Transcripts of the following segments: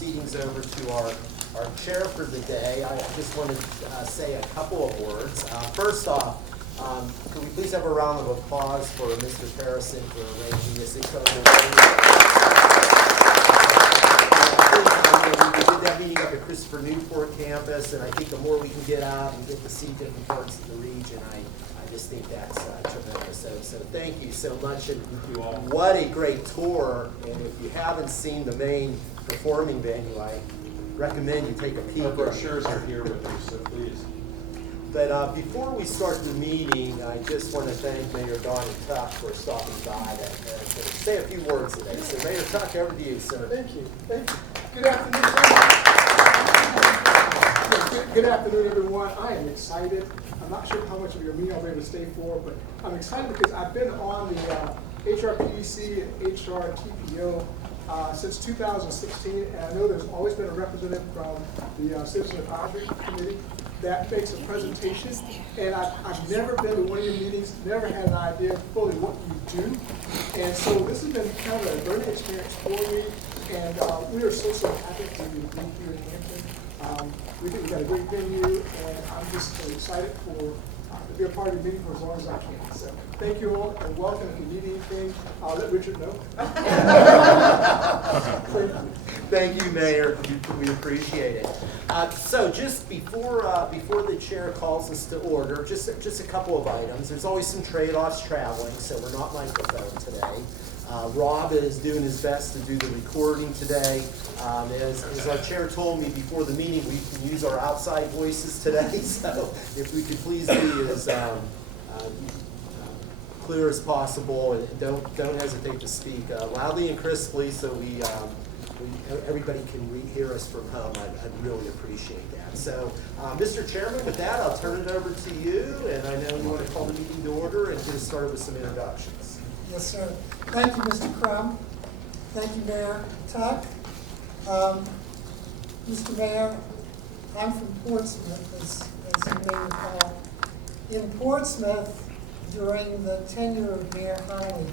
proceedings over to our chair for the day, I just want to say a couple of words. First off, could we please have a round of applause for Mr. Harrison for arranging this incredible we did that meeting up at Christopher Newport campus, and I think the more we can get out and get to see different parts of the region, I just think that's tremendous. So thank you so much, and what a great tour. And if you haven't seen the main performing venue, I recommend you take a peek. Our brochures are here with you, so please. But before we start the meeting, I just want to thank Mayor Donnie Tuck for stopping by to say a few words today. So Mayor Tuck, over to you, sir. Thank you. Thank you. Good afternoon. Good afternoon, everyone. I am excited. I'm not sure how much of your meeting I'll be able to stay for, but I'm excited because I've been on the HRPDC and HRTPO since 2016, and I know there's always been a representative from the Citizen Advisory Committee that makes a presentation, and I've never been to one of your meetings, never had an idea fully what you do, and so this has been kind of a learning experience for me, and we are so happy to be here in Hampton. We think we've got a great venue, and I'm just excited to be a part of the meeting for as long as I can. So thank you all, and welcome. If you need anything, I'll let Richard know. Thank you, Mayor. We appreciate it. So just before the chair calls us to order, just a couple of items. There's always some trade-offs traveling, so we're not microphone today. Rob is doing his best to do the recording today. As our chair told me before the meeting, we can use our outside voices today, so if we could please be as clear as possible, and don't hesitate to speak loudly and crisply, so everybody can hear us from home. I'd really appreciate that. So, Mr. Chairman, with that, I'll turn it over to you, and I know you want to call the meeting to order and get us started with some introductions. Yes, sir. Thank you, Mr. Crum. Thank you, Mayor Tuck. Mr. Mayor, I'm from Portsmouth, as you may recall. In Portsmouth, during the tenure of Mayor Hawley,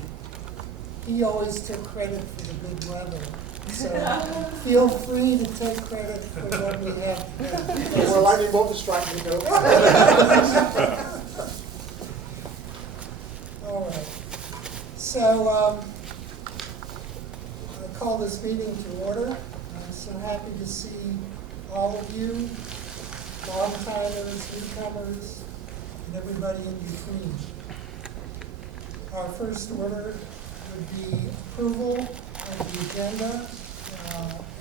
he always took credit for the good weather. So feel free to take credit for what we have today. Well, lightning bolt to strike me, though. All right. So I call this meeting to order. I'm so happy to see all of you, long-timers, newcomers, and everybody in between. Our first order would be approval of the agenda,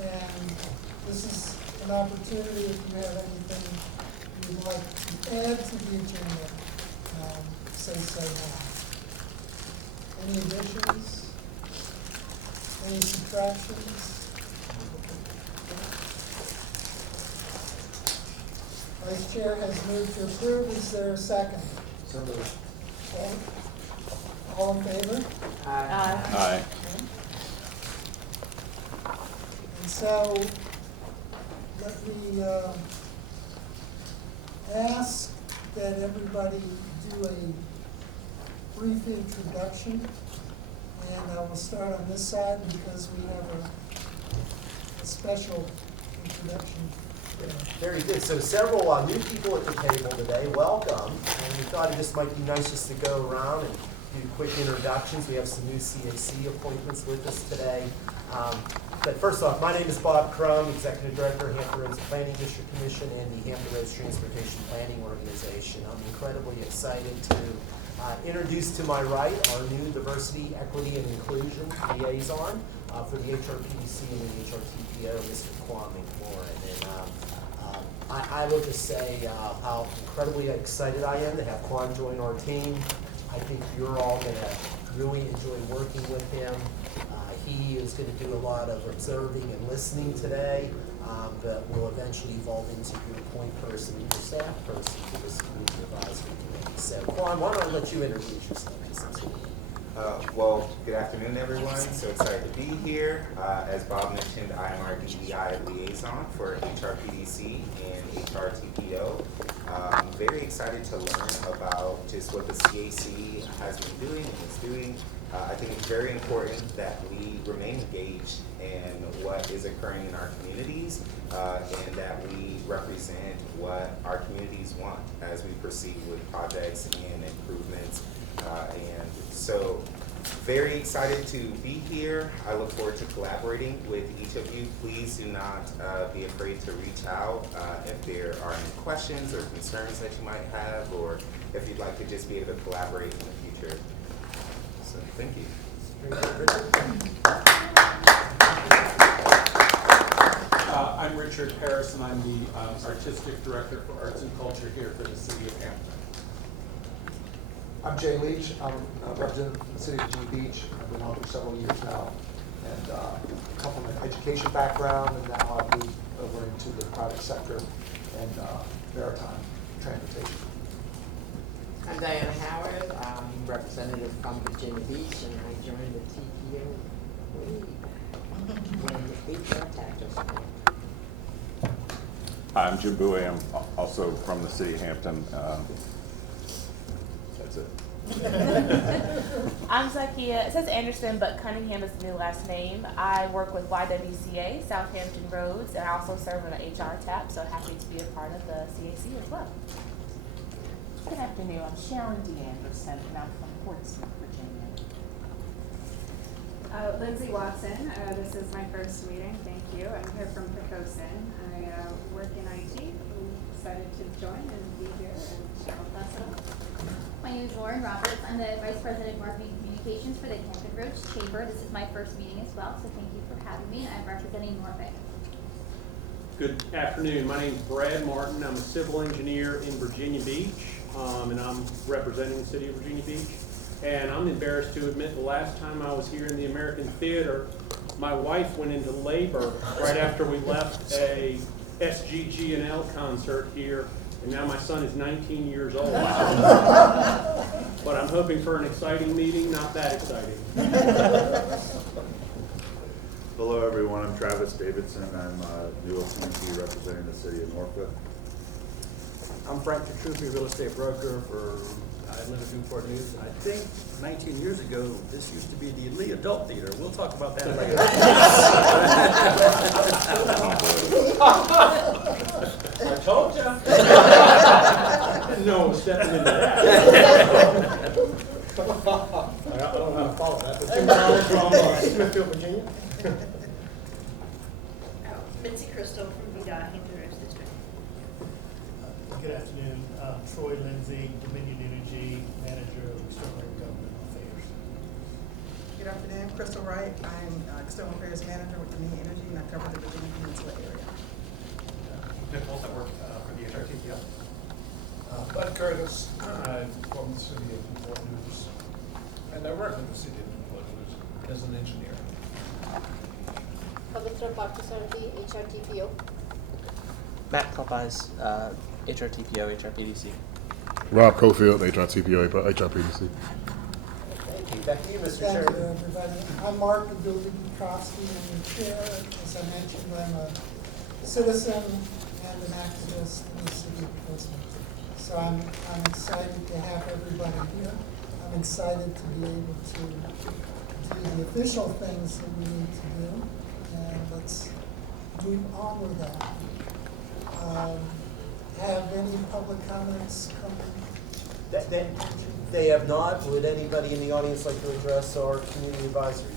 and this is an opportunity if you have anything you'd like to add to the agenda, say so now. Any additions? Any subtractions? Vice Chair has moved to approve. Is there a second? So moved. Okay. All in favor? Aye. Aye. And so, let me ask that everybody do a brief introduction, and I will start on this side because we have a special introduction. Very good. So several new people at the table today. Welcome. And we thought it just might be nice just to go around and do quick introductions. We have some new CAC appointments with us today. But first off, my name is Bob Crum, Executive Director of Hampton Roads Planning District Commission and the Hampton Roads Transportation Planning Organization. I'm incredibly excited to introduce to my right our new Diversity, Equity, and Inclusion Liaison for the HRPDC and the HRTPO, Mr. Kwame Warren. And I will just say how incredibly excited I am to have Quan join our team. I think you're all going to really enjoy working with him. He is going to do a lot of observing and listening today, but will eventually evolve into your point person and your staff person for this community advisory committee. So, Quan, why don't I let you introduce yourself? Well, good afternoon, everyone. So excited to be here. As Bob mentioned, I am our DEI liaison for HRPDC and HRTPO. I'm very excited to learn about just what the CAC has been doing and is doing I think it's very important that we remain engaged in what is occurring in our communities and that we represent what our communities want as we proceed with projects and improvements. And so very excited to be here. I look forward to collaborating with each of you. Please do not be afraid to reach out if there are any questions or concerns that you might have, or if you'd like to just be able to collaborate in the future. So thank you. I'm Richard Harris, and I'm the Artistic Director for Arts and Culture here for the City of Hampton. I'm Jay Leach. I'm a resident of the city of Virginia Beach. I've been on for several years now, and come from an education background, and now I've moved over into the private sector and maritime transportation. I'm Diana Howard. I'm representative from Virginia Beach, and I joined the TPO when the HR tax was formed. Hi, I'm Jim Bowie. I'm also from the city of Hampton. That's it. I'm Zakia. It says Anderson, but Cunningham is the new last name. I work with YWCA, Southampton Roads, and I also serve on the HR TAP, so happy to be a part of the CAC as well. Good afternoon. I'm Sharon D. Anderson, and I'm from Portsmouth, Virginia. Lindsay Watson. This is my first meeting. Thank you. I'm here from Picosin. I work in IT. I'm excited to join and be here, and I'll pass it on. My name is Lauren Roberts. I'm the Vice President of Marketing and Communications for the Hampton Roads Chamber. This is my first meeting as well, so thank you for having me. I'm representing Norfolk. Good afternoon. My name is Brad Martin. I'm a civil engineer in Virginia Beach, and I'm representing the city of Virginia Beach. And I'm embarrassed to admit the last time I was here in the American Theater, my wife went into labor right after we left a SGG&L concert here, and now my son is 19 years old. But I'm hoping for an exciting meeting, not that exciting. Hello everyone, I'm Travis Davidson. I'm new OCMP representing the city of Norfolk. I'm Frank Petrucci, real estate broker I live in Newport News, and I think 19 years ago, this used to be the Lee Adult Theater. We'll talk about that later. I told you. I didn't know I was stepping into that. I don't know how to follow that, but Jim Collins from Smithfield, Virginia. Mitzi Crystal from VDOT, Hampton Roads District. Good afternoon. Troy Lindsay, Dominion Energy, Manager of External Government Affairs. Good afternoon. Crystal Wright. I'm External Affairs Manager with Dominion Energy, and I cover the Virginia Peninsula area. Nick Wolf, I work for the HRTPO. Bud Curtis, I'm from the city of Newport News, and I work in the city of Newport News as an engineer. Pavitra Parthasarathi, HRTPO. Matt Klopais, HRTPO, HRPDC. Rob Cofield, HRTPO, HRPDC. Thank you. Back to you, Mr. Thank Chairman. you, everybody. I'm Mark Abdul-Bukowski. I'm the chair. As I mentioned, I'm a citizen and an activist in the city of Portsmouth. So I'm excited to have everybody here. I'm excited to be able to do the official things that we need to do. And let's move on with that. Have any public comments come? They have not. Would anybody in the audience like to address our community advisory?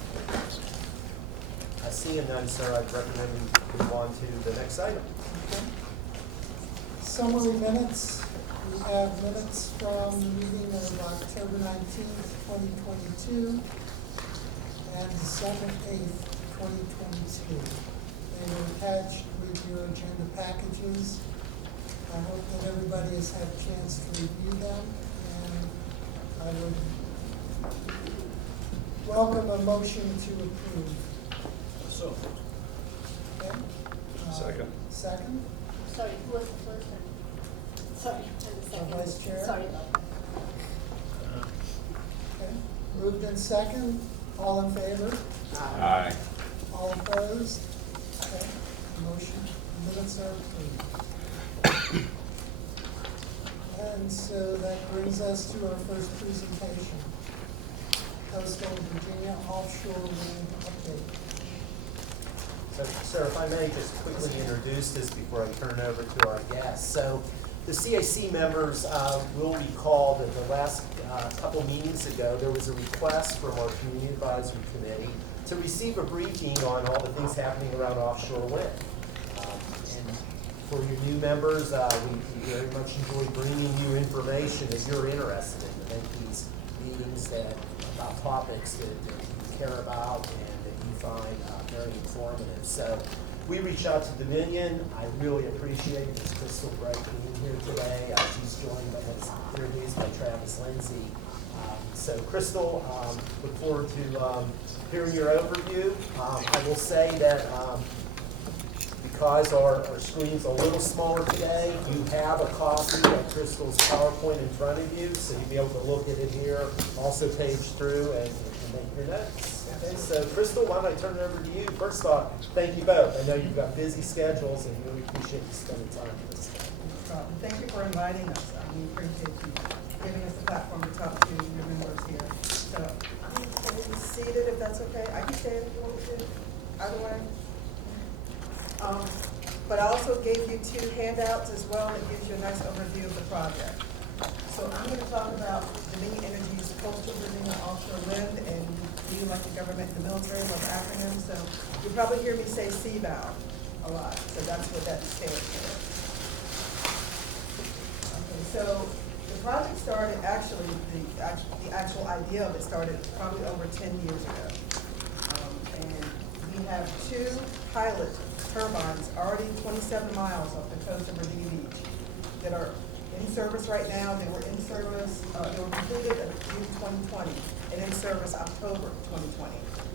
I see none, sir. I'd recommend we move on to the next item. Okay. Summary minutes. We have minutes from the meeting of October 19th, 2022 and December 8th, 2022. They were attached with your agenda packages. I hope that everybody has had a chance to review them, and I would welcome a motion to approve. So. Okay. Second. Second. Sorry, who was the first one? Sorry, and the second. Vice Chair. Sorry about that. Okay. Moved in second. All in favor? Aye. All opposed? Okay. Motion, minutes are approved. And so that brings us to our first presentation. Coastal Virginia offshore wind update. So, sir, if I may just quickly introduce this before I turn it over to our guests. So, the CAC members will recall that the last couple meetings ago, there was a request from our Community Advisory Committee to receive a briefing on all the things happening around offshore wind. And for your new members, we very much enjoy bringing you information that you're interested in to make these meetings about topics that you care about and that you find very informative. So we reached out to Dominion. I really appreciate Ms. Crystal Bright being here today. She's joined by, as introduced by Travis Lindsay. So Crystal, look forward to hearing your overview. I will say that because our screen's a little smaller today, you have a copy of Crystal's PowerPoint in front of you, so you'll be able to look at it here, also page through and make your notes. Okay, so Crystal, why don't I turn it over to you? First of all, thank you both. I know you've got busy schedules and really appreciate you spending time with us. Thank you for inviting us. We appreciate you giving us the platform to talk to your members here. So I'm going to be seated if that's okay. I can stand if you want me to, either way. But I also gave you 2 handouts as well that gives you a nice overview of the project. So I'm going to talk about Dominion Energy's Coastal Virginia offshore wind, and we, like the government, the military, love acronyms, so you'll probably hear me say CVOW a lot, so that's what that stands for. Okay, so the project started, actually, the actual idea of it started probably over 10 years ago. And we have 2 pilot turbines already 27 miles off the coast of Virginia Beach that are in service right now. They were in service, they were completed in June 2020 and in service October 2020.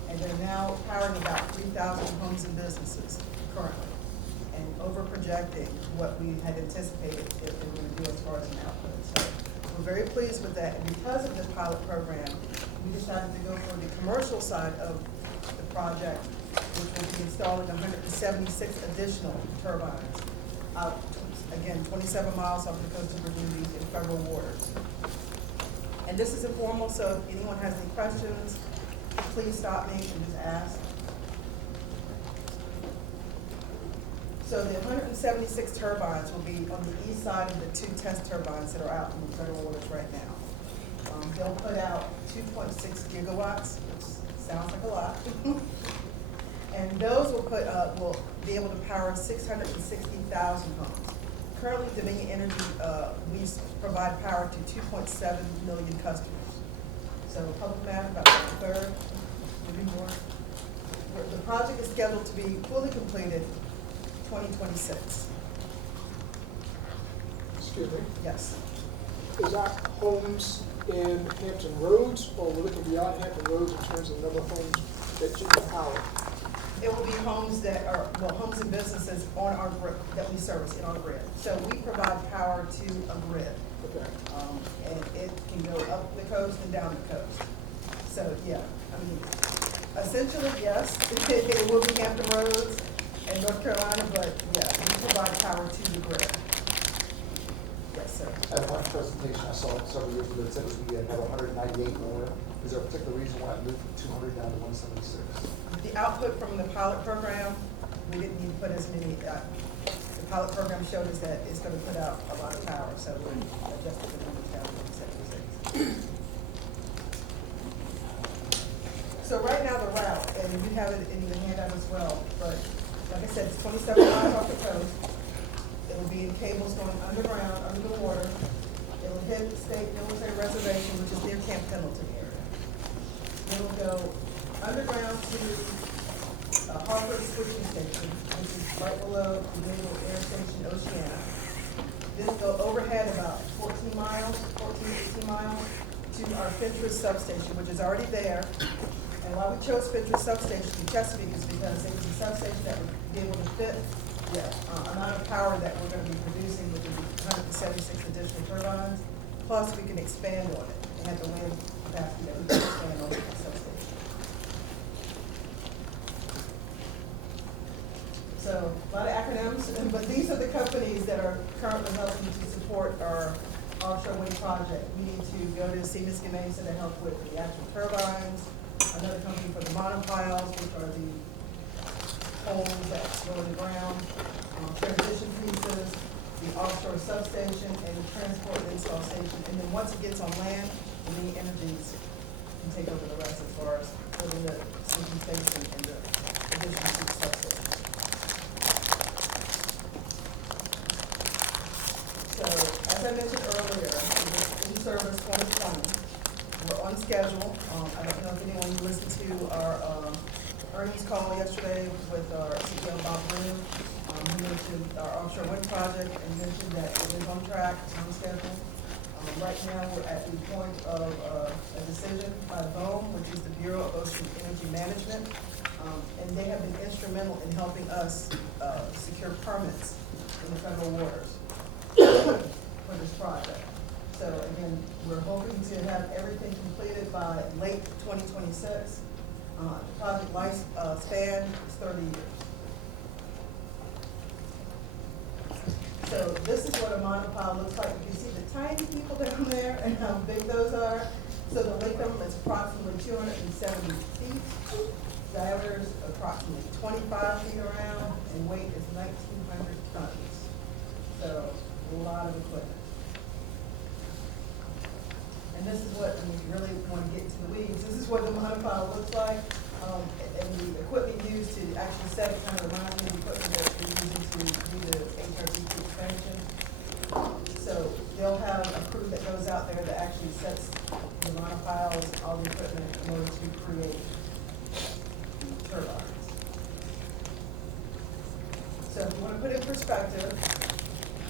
And they're now powering about 3,000 homes and businesses currently, and over projecting what we had anticipated if they were going to do as far as an output. So we're very pleased with that. And because of this pilot program, we decided to go for the commercial side of the project, which will be installing 176 additional turbines out, again, 27 miles off the coast of Virginia Beach in federal waters. And this is informal, so if anyone has any questions, please stop me and just ask. So the 176 turbines will be on the east side of the 2 test turbines that are out in the federal waters right now. They'll put out 2.6 gigawatts, which sounds like a lot. And those will be able to power 660,000 homes. Currently, Dominion Energy, we provide power to 2.7 million customers. So public matter, about 1/3, maybe more. The project is scheduled to be fully completed 2026. Excuse me. Yes. Is that homes in Hampton Roads, or we're looking beyond Hampton Roads in terms of the number of homes that you can power? It will be homes that are, well, homes and businesses on our grid, that we service in our grid. So we provide power to a grid. Okay. And it can go up the coast and down the coast. So, yeah, I mean, essentially, yes, it will be Hampton Roads and North Carolina, but yeah, we provide power to the grid. Yes, sir. At one presentation I saw several years ago, it said it was going to be another 198 more. Is there a particular reason why it moved from 200 down to 176? The output from the pilot program, we didn't need to put as many, the pilot program showed us that it's going to put out a lot of power, so we adjusted the numbers down to 176. So right now the route, and you have it in your handout as well, but like I said, it's 27 miles off the coast. It'll be in cables going underground, under the water. It'll hit the state military reservation, which is near Camp Pendleton area. It'll go underground to Hartford Switching Station, which is right below the Naval Air Station Oceana. Then go overhead about 14, 18 miles to our Fentress substation, which is already there. And why we chose Fentress substation in Chesapeake is because it was a substation that would be able to fit the amount of power that we're going to be producing with the 176 additional turbines. Plus, we can expand on it and have the wind capacity that we can expand on the substation. So, a lot of acronyms, but these are the companies that are currently helping to support our offshore wind project. We need to go to Siemens Gamesa to help with the actual turbines, another company for the monopiles, which are the poles that go in the ground, transition pieces, the offshore substation, and the transport and install station. And then once it gets on land, the New Energies can take over the rest as far as building the sinking station and the additional substation. So, as I mentioned earlier, we're in service 2020. We're on schedule. I don't know if anyone listened to our earnings call yesterday with our CEO, Bob Bloom. He mentioned our offshore wind project and mentioned that it is on track, it's on schedule. Right now, we're at the point of a decision by BOEM, which is the Bureau of Ocean Energy Management. And they have been instrumental in helping us secure permits in the federal waters for this project. So again, we're hoping to have everything completed by late 2026. The project lifespan is 30 years. So this is what a monopile looks like. You can see the tiny people down there and how big those are. So the length of them is approximately 270 feet. Diameter is approximately 25 feet around, and weight is 1,900 tons. So a lot of equipment. And this is what, if you really want to get into the weeds, this is what the monopile looks like. And the equipment used to actually set it kind of reminds me of the equipment that we're using to do the HRTPO expansion. So they'll have a crew that goes out there that actually sets the monopiles, all the equipment in order to create the turbines. So if you want to put it in perspective,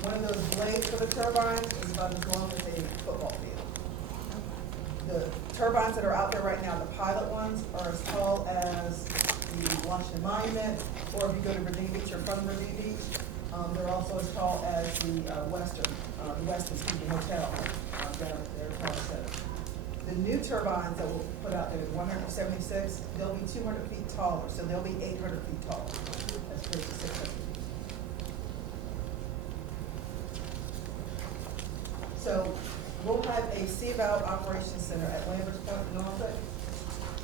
one of those blades for the turbines is about as long as a football field. The turbines that are out there right now, the pilot ones, are as tall as the Washington Monument, or if you go to Virginia Beach or from Virginia Beach, they're also as tall as the Westin Hotel down there at Tower Center. The new turbines that we'll put out there, the 176, they'll be 200 feet taller, so they'll be 800 feet tall, as opposed to 600 feet. So we'll have a sea valve operations center at Lambert's Point, Norfolk.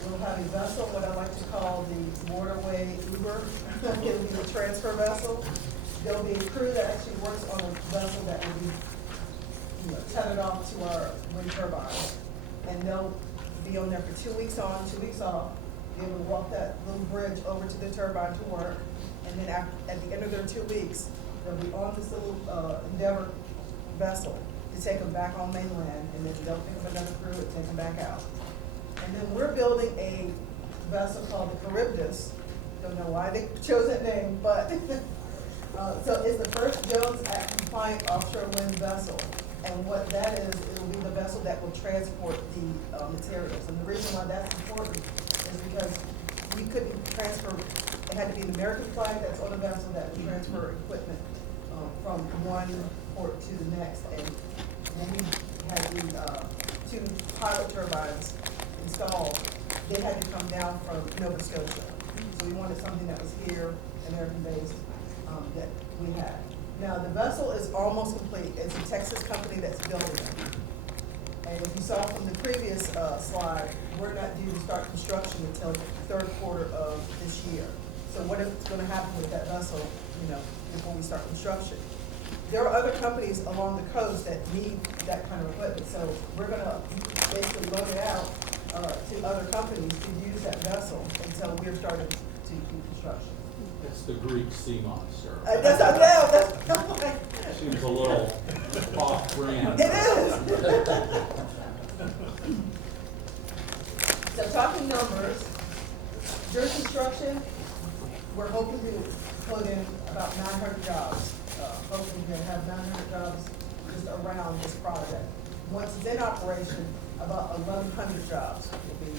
We'll have a vessel, what I like to call the waterway Uber. It'll be the transfer vessel. There'll be a crew that actually works on a vessel that will be, tethered off to our wind turbines. And they'll be on there for 2 weeks on, 2 weeks off. Be able to walk that little bridge over to the turbine to work. And then at the end of their 2 weeks, they'll be on this little Endeavor vessel to take them back on mainland, and then they'll pick up another crew and take them back out. And then we're building a vessel called the Charybdis. Don't know why they chose that name, but so it's the first Jones Act compliant offshore wind vessel. And what that is, it will be the vessel that will transport the materials. And the reason why that's important is because we couldn't transfer, it had to be an American flag that's on the vessel that would transfer equipment from one port to the next. And when we had the 2 pilot turbines installed, they had to come down from Nova Scotia. So we wanted something that was here, American-based, that we had. Now, the vessel is almost complete. It's a Texas company that's building it. And if you saw from the previous slide, we're not due to start construction until the 3rd quarter of this year. So what is going to happen with that vessel, before we start construction? There are other companies along the coast that need that kind of equipment. So we're going to basically loan it out to other companies to use that vessel until we're starting to do construction. It's the Greek sea monster. That's I know. That's Seems a little off-brand. It is. So talking numbers, during construction, we're hoping to put in about 900 jobs. Hoping to have 900 jobs just around this project. Once it's in operation, about 1,100 jobs will be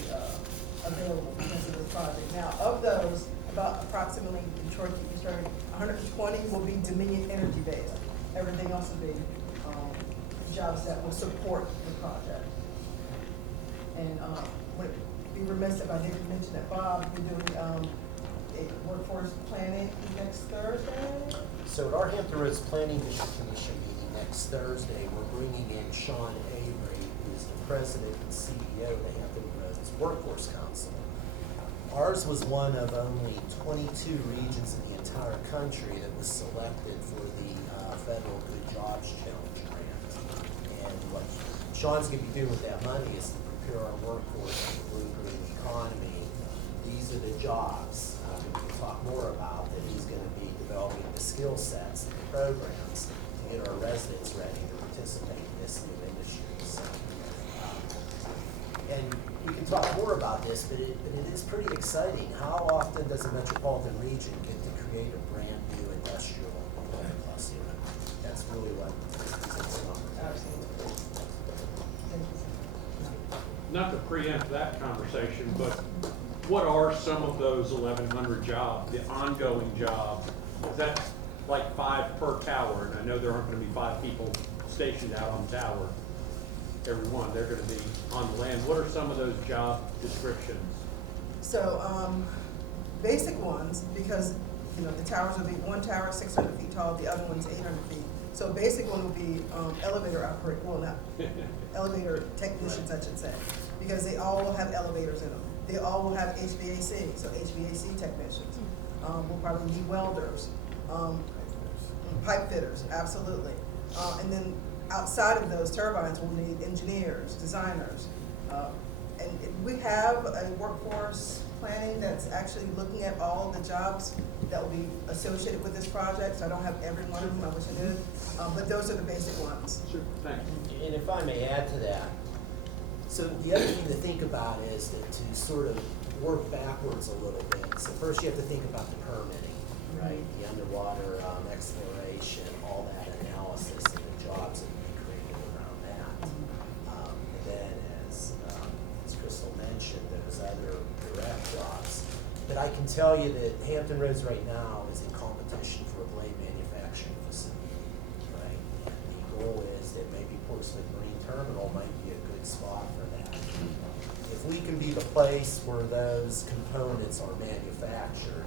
available because of this project. Now, of those, about approximately, Troy, keep me straight, 120 will be Dominion Energy based. Everything else will be jobs that will support the project. And would be remiss if I didn't mention that Bob, we're doing a workforce planning next Thursday. So at our Hampton Roads Planning District Commission meeting next Thursday, we're bringing in Sean Avery, who's the president and CEO of the Hampton Roads Workforce Council. Ours was one of only 22 regions in the entire country that was selected for the Federal Good Jobs Challenge grant. And what Sean's going to be doing with that money is to prepare our workforce for the blue-green economy. These are the jobs we can talk more about that he's going to be developing the skill sets and the programs to get our residents ready to participate in this new industry. So, and we can talk more about this, but it is pretty exciting. How often does a metropolitan region get to create a brand new industrial plus unit? That's really what these are. Absolutely. Not to preempt that conversation, but what are some of those 1,100 jobs, the ongoing jobs? Is that like 5 per tower? And I know there aren't going to be 5 people stationed out on the tower. Every one, they're going to be on the land. What are some of those job descriptions? So, basic ones, because, you know, the towers will be, one tower is 600 feet tall, the other one's 800 feet. So basic one will be elevator operator, well, not, elevator technicians, I should say, because they all will have elevators in them. They all will have HVAC, so HVAC technicians. We'll probably need welders, pipe fitters, absolutely. And then outside of those turbines, we'll need engineers, designers. And we have a workforce planning that's actually looking at all the jobs that will be associated with this project. So I don't have every one of them, I wish I did. But those are the basic ones. Sure, thanks. And if I may add to that, so the other thing to think about is that to sort of work backwards a little bit. So first you have to think about the permitting, right? The underwater exploration, all that analysis and the jobs that we created around that. And then as Crystal mentioned, there's other direct jobs. But I can tell you that Hampton Roads right now is in competition for a blade manufacturing facility, right? And the goal is that maybe Portsmouth Marine Terminal might be a good spot for that. If we can be the place where those components are manufactured,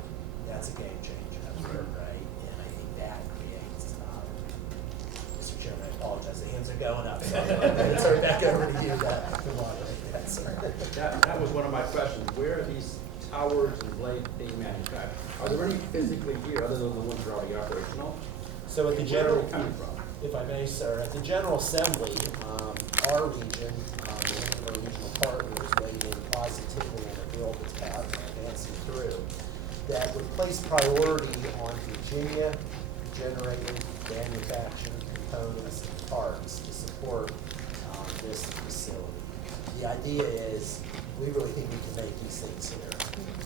that's a game changer, right? And I think that creates, Mr. Chairman, I apologize, the hands are going up. So I'm going to turn it back over to you to moderate that, sir. That was one of my questions. Where are these towers and blades being manufactured? Are there any physically here other than the ones that are already operational? So at the Where are general, they coming from? if I may, sir, at the General Assembly, our region, the regional partners weighed in positively on a bill that's advancing through that would place priority on Virginia generated manufactured components and parts to support this facility. The idea is we really think we can make these things here,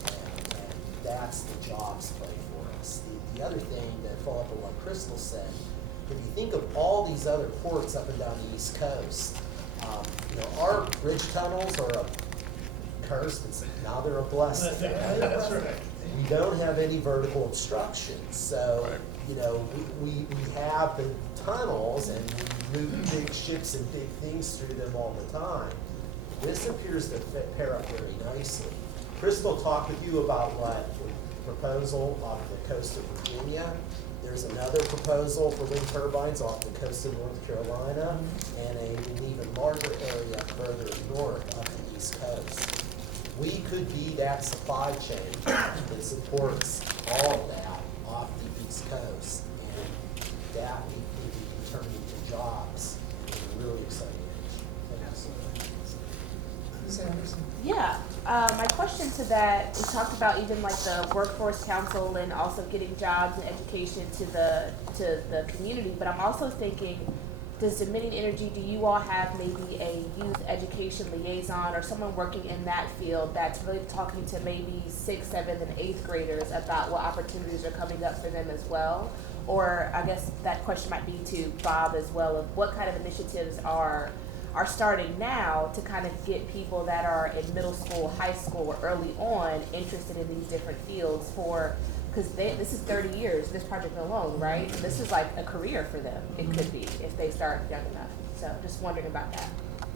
and that's the jobs play for us. The other thing that follow up on what Crystal said, if you think of all these other ports up and down the East Coast, you know, our bridge tunnels are a curse, but now they're a blessing. That's right. We don't have any vertical obstruction, so you know we have the tunnels and we move big ships and big things through them all the time. This appears to pair up very nicely. Crystal talked with you about what proposal off the coast of Virginia. There's another proposal for wind turbines off the coast of North Carolina and an even larger area further north up the East Coast. We could be that supply chain that supports all of that off the East Coast, and that we could be turning into jobs in a really exciting age. Absolutely. Ms. Anderson? Yeah, my question to that, we talked about even like the workforce council and also getting jobs and education to the community, but I'm also thinking, does Dominion Energy, do you all have maybe a youth education liaison or someone working in that field that's really talking to maybe 6th, 7th, and 8th graders about what opportunities are coming up for them as well? Or I guess that question might be to Bob as well, of what kind of initiatives are starting now to kind of get people that are in middle school, high school, or early on interested in these different fields for, because this is 30 years, this project alone, right? This is like a career for them, it could be, if they start young enough. So just wondering about that.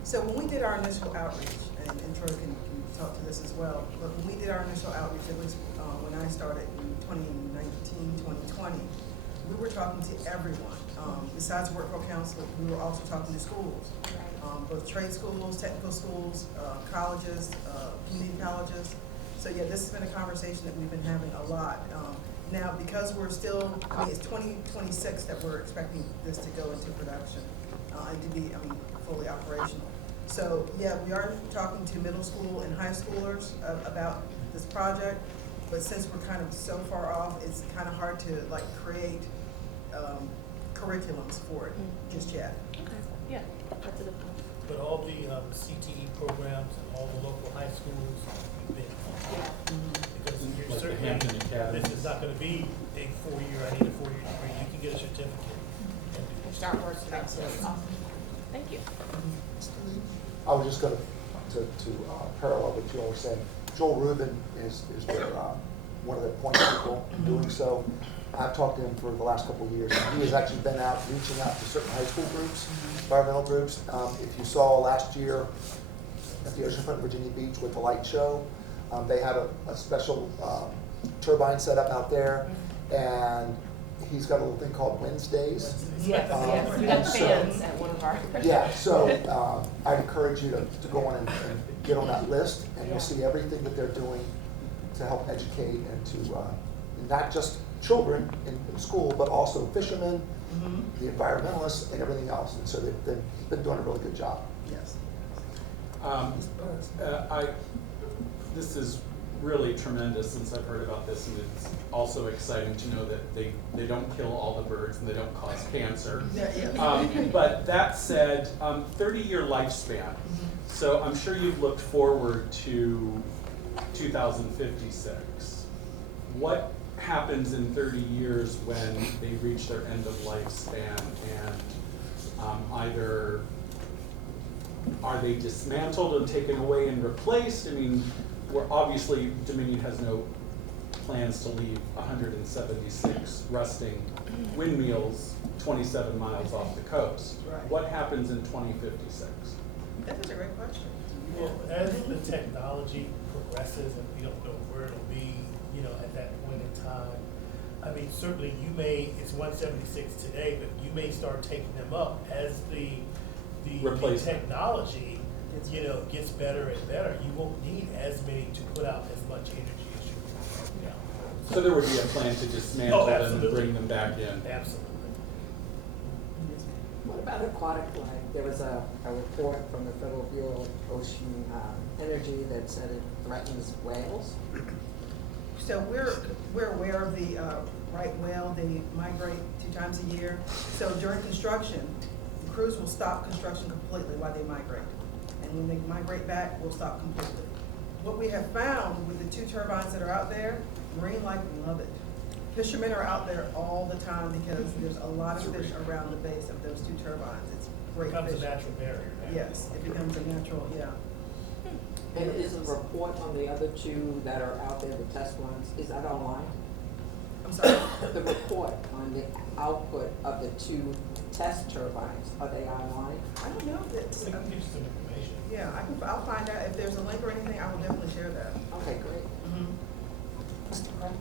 So when we did our initial outreach, and Troy can talk to this as well, but when we did our initial outreach, it was when I started in 2019, 2020, we were talking to everyone. Besides the workforce council, we were also talking to schools. Both trade schools, technical schools, colleges, community colleges. So yeah, this has been a conversation that we've been having a lot. Now, because we're still, I mean, it's 2026 that we're expecting this to go into production and to be, fully operational. So yeah, we are talking to middle school and high schoolers about this project, but since we're kind of so far off, it's kind of hard to like create curriculums for it just yet. Okay, yeah, that's a good point. But all the CTE programs and all the local high schools have been on. Because you're Like the certainly, Hampton Academy. this is not gonna be a 4-year, I need a 4-year degree, you can get a certificate. And do this. Start working on it. Awesome. Thank you. I was just going to parallel what Joel was saying. Joel Rubin is their, one of the point people in doing so. I've talked to him for the last couple of years. He has actually been out reaching out to certain high school groups, environmental groups. If you saw last year at the oceanfront Virginia Beach with the light show, they had a special turbine set up out there, and he's got a little thing called Wednesdays. Yes, yes, we have fans at one of our. Yeah, so I'd encourage you to go on and get on that list, and you'll see everything that they're doing to help educate and to not just children in school, but also fishermen, the environmentalists, and everything else. And so they've been doing a really good job. Yes. This is really tremendous since I've heard about this, and it's also exciting to know that they don't kill all the birds and they don't cause cancer. But that said, 30-year lifespan. So I'm sure you've looked forward to 2056. What happens in 30 years when they reach their end of lifespan, and either are they dismantled and taken away and replaced? I mean, we're obviously, Dominion has no plans to leave 176 rusting windmills 27 miles off the coast. Right. What happens in 2056? That is a great question. Well, as the technology progresses and we don't know where it'll be, at that point in time, I mean, certainly it's 176 today, but you may start taking them up as the technology, gets better and better. You won't need as many to put out as much energy as you do now. So there would be a plan to dismantle them and bring them back in? Absolutely. What about aquatic life? There was a report from the Federal Bureau of Ocean Energy that said it threatens whales. So we're aware of the right whale. They migrate 2 times a year. So during construction, the crews will stop construction completely while they migrate. And when they migrate back, we'll stop completely. What we have found with the 2 turbines that are out there, marine life love it. Fishermen are out there all the time because there's a lot of fish around the base of those 2 turbines. It's great It becomes fish. a natural barrier. Yes, it becomes a natural, yeah. And is the report on the other 2 that are out there, the test ones, is that online? I'm sorry? The report on the output of the 2 test turbines, are they online? I don't know that. I can give you some information. Yeah, I'll find out. If there's a link or anything, I will definitely share that. Okay, great. Mr. Brown?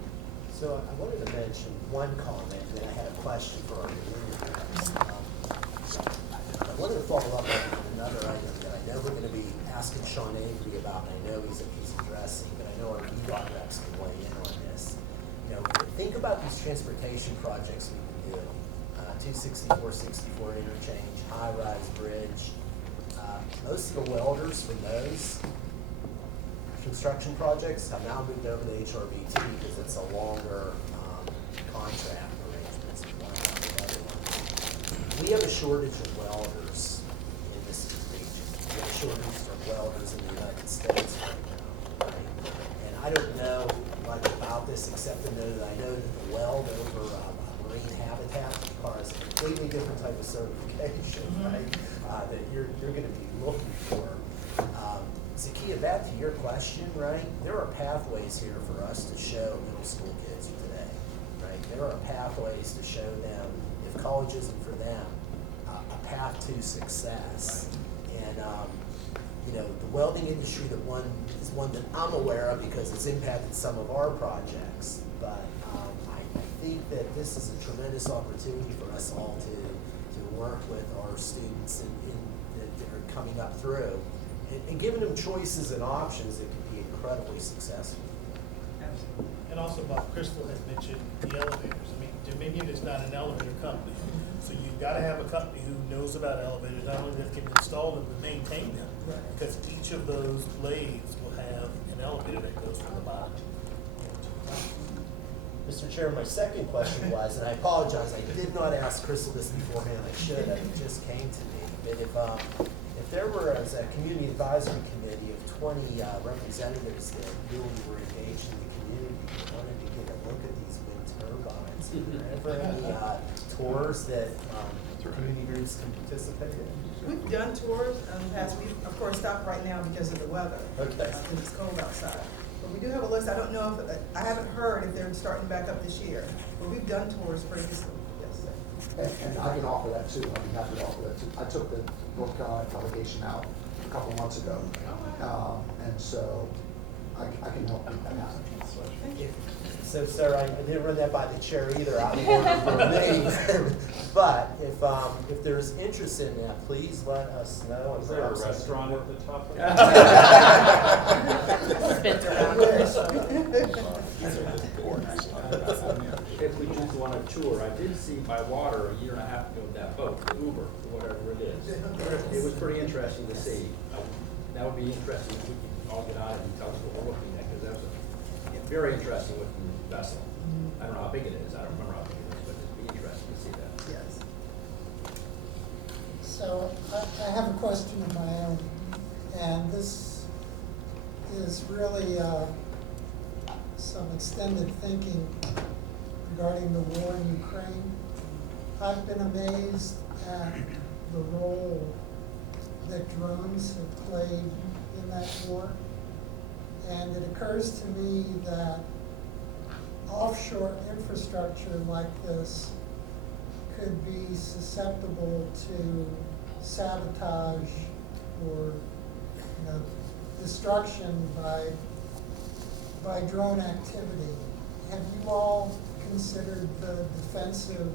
So I wanted to mention one comment, and then I had a question for our community. I wanted to follow up on another item that I know we're going to be asking Sean Avery about, and I know he's addressing, but I know our VDOT reps can weigh in on this. Think about these transportation projects we can do. 264, 64 interchange, high-rise bridge. Most of the welders from those construction projects have now moved over to HRBT because it's a longer contract arrangement. One after the other one. We have a shortage of welders in this region. We have a shortage of welders in the United States right now. Right? And I don't know much about this except to know that I know that the weld over marine habitat requires a completely different type of certification, right? That you're going to be looking for. Zakia, back to your question, right? There are pathways here for us to show middle school kids today, right? There are pathways to show them, if college isn't for them, a path to success. And, the welding industry is one that I'm aware of because it's impacted some of our projects. But I think that this is a tremendous opportunity for us all to work with our students that are coming up through, and giving them choices and options that could be incredibly successful. And also, Bob, Crystal has mentioned the elevators. I mean, Dominion is not an elevator company, so you've got to have a company who knows about elevators, not only that can install them, but maintain them. Because each of those blades will have an elevator that goes from the bottom. Mr. Chair, my second question was, and I apologize, I did not ask Crystal this beforehand, I should have, it just came to me. But if there were as a community advisory committee of 20 representatives that really were engaged in the community, that wanted to get a look at these wind turbines, are there ever any tours that community groups can participate in? We've done tours in the past. We, of course, stopped right now because of the weather. Okay. Because it's cold outside. But we do have a list. I don't know if, I haven't heard if they're starting back up this year. But we've done tours previously, yes. And I can offer that too, I'd be happy to offer that too. I took the North Carolina delegation out a couple months ago. And so I can help make that happen. Thank you. So, sir, I didn't run that by the chair either, out of order for me. But if there's interest in that, please let us know. Is there a restaurant at the top of If we just want a tour, I did see by water a year and a half ago that boat, the Uber, or whatever it is. It was pretty interesting to see. That would be interesting if we could all get out and tell us what we're looking at, because that was a very interesting looking vessel. I don't know how big it is, I don't remember how big it is, but it'd be interesting to see that. Yes. So I have a question of my own, and this is really some extended thinking regarding the war in Ukraine. I've been amazed at the role that drones have played in that war. And it occurs to me that offshore infrastructure like this could be susceptible to sabotage or destruction by drone activity. Have you all considered the defensive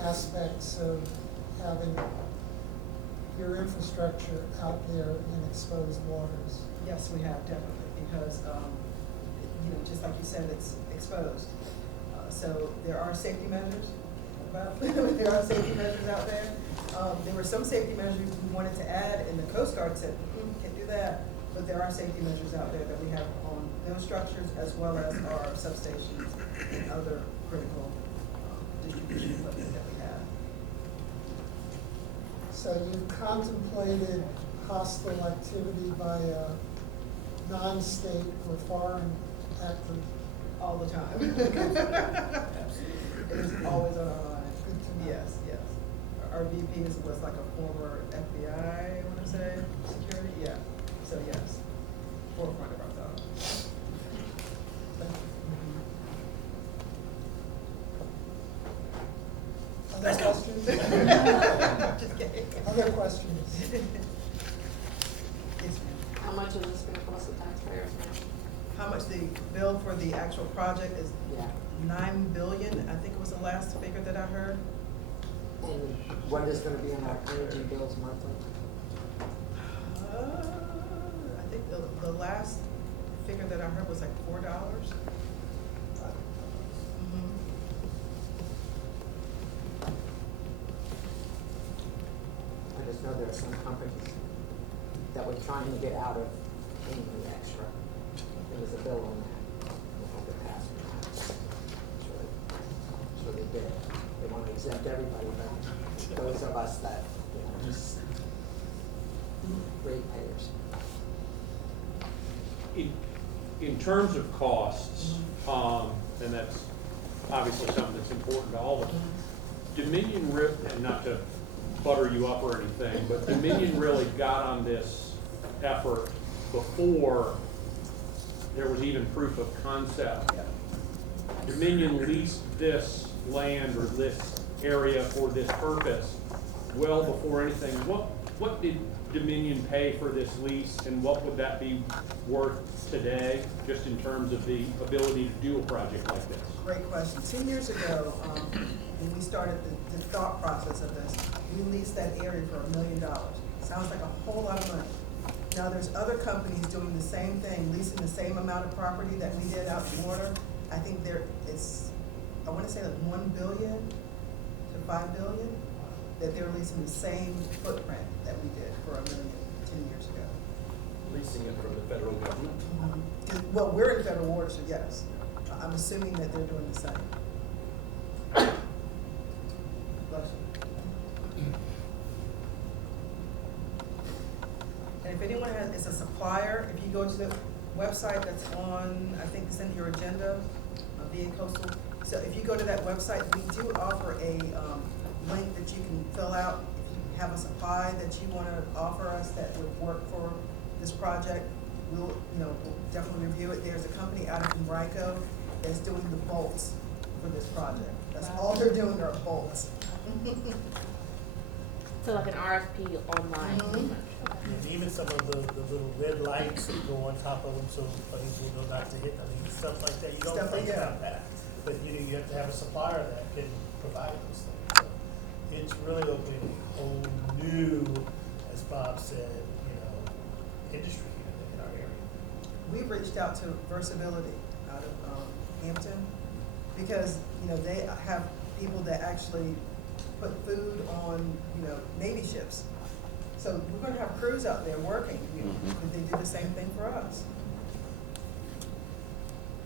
aspects of having your infrastructure out there in exposed waters? Yes, we have, definitely, because, just like you said, it's exposed. So there are safety measures there are safety measures out there. There were some safety measures we wanted to add, and the Coast Guard said, can't do that. But there are safety measures out there that we have on those structures, as well as our substations and other critical distribution equipment that we have. So you've contemplated hostile activity by a non-state or foreign actor? All the time. It is always on our mind. Good to know. Yes, yes. Our VP was like a former FBI, I want to say, security, yeah. So yes, forefront of our thoughts. Other questions? Just kidding. Other questions? Yes, ma'am. How much is this gonna cost the taxpayers now? How much the bill for the actual project is? Yeah. $9 billion, I think it was the last figure that I heard. And what is gonna be in our energy bills monthly? I think the last figure that I heard was like $4. I just know there are some companies that were trying to get out of paying the extra. There was a bill on that. We'll have to pass on that. So they did. They want to exempt everybody, but those of us that, ratepayers. In terms of costs, and that's obviously something that's important to all of us, Dominion, and not to butter you up or anything, but Dominion really got on this effort before there was even proof of concept. Dominion leased this land or this area for this purpose well before anything. what did Dominion pay for this lease, and what would that be worth today, just in terms of the ability to do a project like this? Great question. 2 years ago, when we started the thought process of this, we leased that area for $1 million. Sounds like a whole lot of money. Now, there's other companies doing the same thing, leasing the same amount of property that we did out in water. I think I want to say like 1 billion to 5 billion, that they're leasing the same footprint that we did for $1 million 10 years ago. Leasing it from the federal government? Well, we're in federal water, so yes. I'm assuming that they're doing the same. Bless you. And if anyone is a supplier, if you go to the website that's on, I think it's in your agenda, VA Coastal. So if you go to that website, we do offer a link that you can fill out. If you have a supply that you want to offer us that would work for this project, we'll definitely review it. There's a company out of Henrico that's doing the bolts for this project. That's all they're doing are bolts. So like an RFP online. Mhm. And even some of the little red lights that go on top of them so planes will know not to hit them, stuff like that. You don't Stuff like think that. about that, but you have to have a supplier that can provide those things. So it's really opening a whole new, as Bob said, industry in our area. We reached out to Versability out of Hampton because they have people that actually put food on Navy ships. So we're going to have crews out there working. Could they do the same thing for us?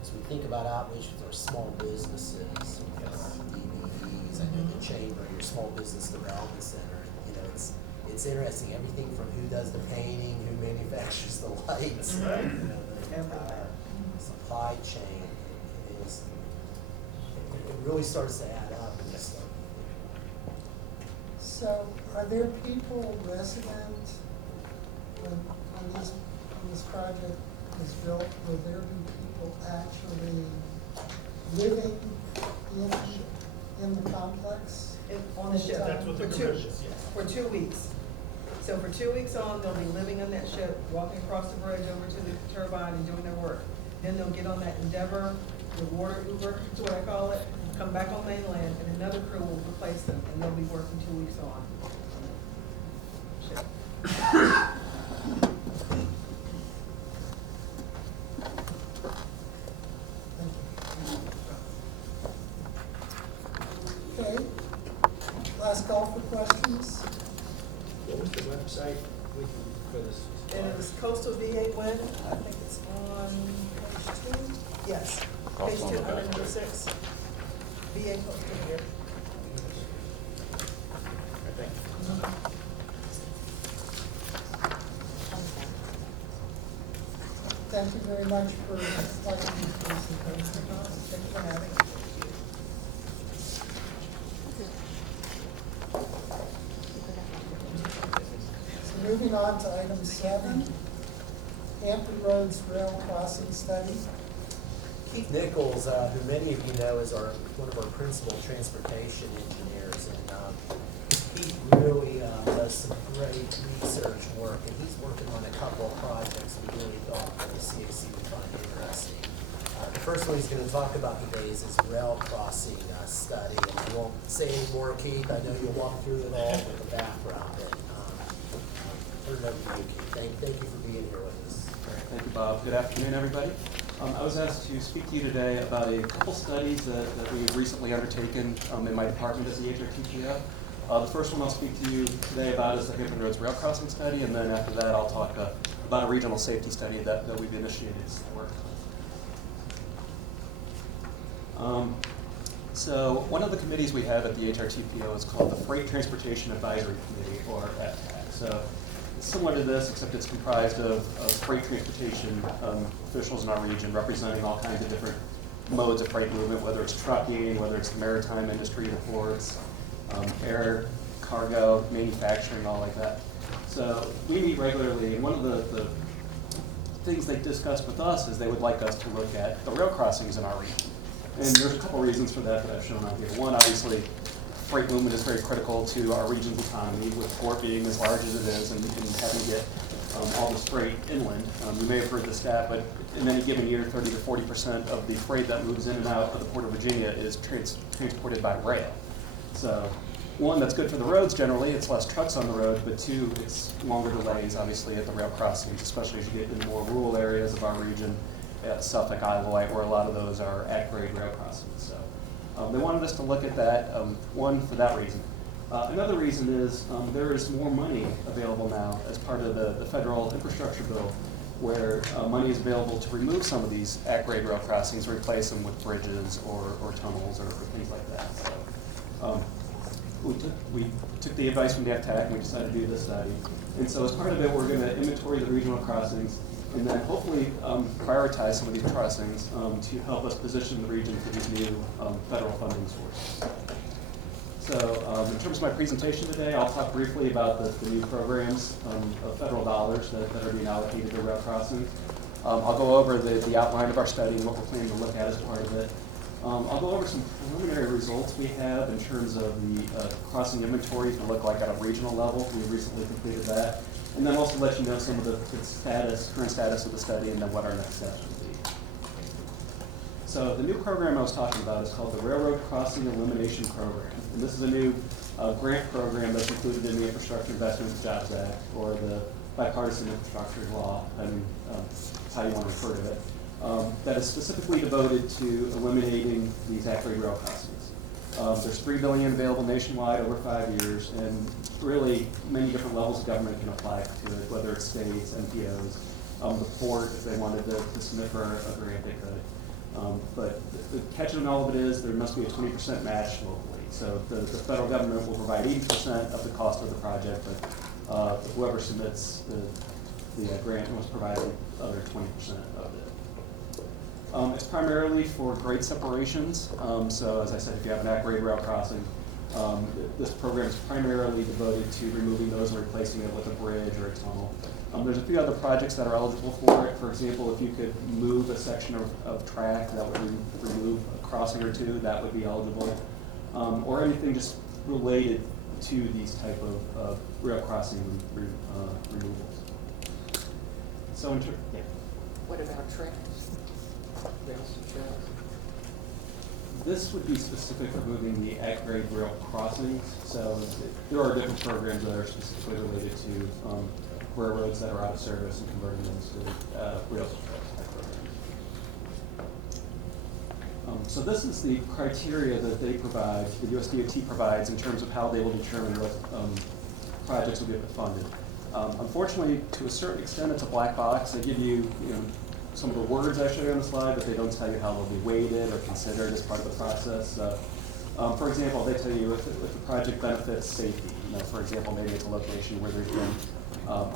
So we think about outreach with our small businesses, DBEs, I know the chamber, your small business development center. It's interesting, everything from who does the painting, who manufactures the lights, the entire supply chain is, it really starts to add up in this stuff. So are there people resident when this project is built? Will there be people actually living in the complex? On the ship. That's what the commercial is, yes. For 2 weeks. So for 2 weeks on, they'll be living on that ship, walking across the bridge over to the turbine and doing their work. Then they'll get on that Endeavor, the water Uber, is what I call it, come back on mainland, and another crew will replace them, and they'll be working 2 weeks on. Ship. Okay, last call for questions. What was the website for this? And it was Coastal VA Win, I think it's on page 2, yes, page 2, under number 6. VA Coastal here. Thank you very much for letting me presentation. Thank you for having me. So moving on to item 7, Hampton Roads Rail Crossing Study. Keith Nichols, who many of you know is one of our principal transportation engineers, and Keith really does some great research work, and he's working on a couple of projects we really thought the CAC would find interesting. The first one he's going to talk about today is his rail crossing study, and I won't say any more, Keith. I know you'll walk through it all with the background, and turn it over to you, Keith. Thank you for being here with us. Thank you, Bob. Good afternoon, everybody. I was asked to speak to you today about a couple studies that we've recently undertaken in my department as the HRTPO. The first one I'll speak to you today about is the Hampton Roads Rail Crossing Study, and then after that I'll talk about a regional safety study that we've initiated work on. So one of the committees we have at the HRTPO is called the Freight Transportation Advisory Committee, or FTAC. So it's similar to this, except it's comprised of freight transportation officials in our region representing all kinds of different modes of freight movement, whether it's trucking, whether it's the maritime industry, the ports, air, cargo, manufacturing, all like that. So we meet regularly, and one of the things they discussed with us is they would like us to look at the rail crossings in our region. And there's a couple reasons for that I've shown on here. One, obviously, freight movement is very critical to our region's economy, with port being as large as it is and having to get all this freight inland. You may have heard the stat, but in any given year, 30 to 40% of the freight that moves in and out of the Port of Virginia is transported by rail. So, one, that's good for the roads generally, it's less trucks on the road, but two, it's longer delays, obviously, at the rail crossings, especially as you get into more rural areas of our region, at Suffolk, Isle of Wight, where a lot of those are at-grade rail crossings. So they wanted us to look at that, one, for that reason. Another reason is there is more money available now as part of the federal infrastructure bill, where money is available to remove some of these at-grade rail crossings, replace them with bridges or tunnels or things like that. So we took the advice from the FTAC and we decided to do this study. And so as part of it, we're going to inventory the regional crossings and then hopefully prioritize some of these crossings to help us position the region for these new federal funding sources. So in terms of my presentation today, I'll talk briefly about the new programs of federal dollars that are being allocated to rail crossings. I'll go over the outline of our study and what we're planning to look at as part of it. I'll go over some preliminary results we have in terms of the crossing inventories to look like at a regional level. We recently completed that. And then also let you know some of the current status of the study and then what our next steps will be. So the new program I was talking about is called the Railroad Crossing Elimination Program. And this is a new grant program that's included in the Infrastructure Investment and Jobs Act, or the Bipartisan Infrastructure Law, I mean, how you want to refer to it, that is specifically devoted to eliminating these at-grade rail crossings. There's $3 billion available nationwide over 5 years, and really many different levels of government can apply to it, whether it's states, NPOs, the port, if they wanted to submit for a grant, they could. But the catch in all of it is there must be a 20% match locally. So the federal government will provide 80% of the cost of the project, but whoever submits the grant must provide the other 20% of it. It's primarily for grade separations. So as I said, if you have an at-grade rail crossing, this program is primarily devoted to removing those and replacing it with a bridge or a tunnel. There's a few other projects that are eligible for it. For example, if you could move a section of track that would remove a crossing or two, that would be eligible. Or anything just related to these type of rail crossing removals. So, yeah. What about trails? Rails and trails? This would be specific for moving the at-grade rail crossings. So there are different programs that are specifically related to railroads that are out of service and converting them to rails and trails type programs. So this is the criteria that they provide, the USDOT provides in terms of how they will determine what projects will get funded. Unfortunately, to a certain extent, it's a black box. They give you, some of the words I showed you on the slide, but they don't tell you how they'll be weighted or considered as part of the process. For example, they tell you if the project benefits safety. For example, maybe it's a location where there's been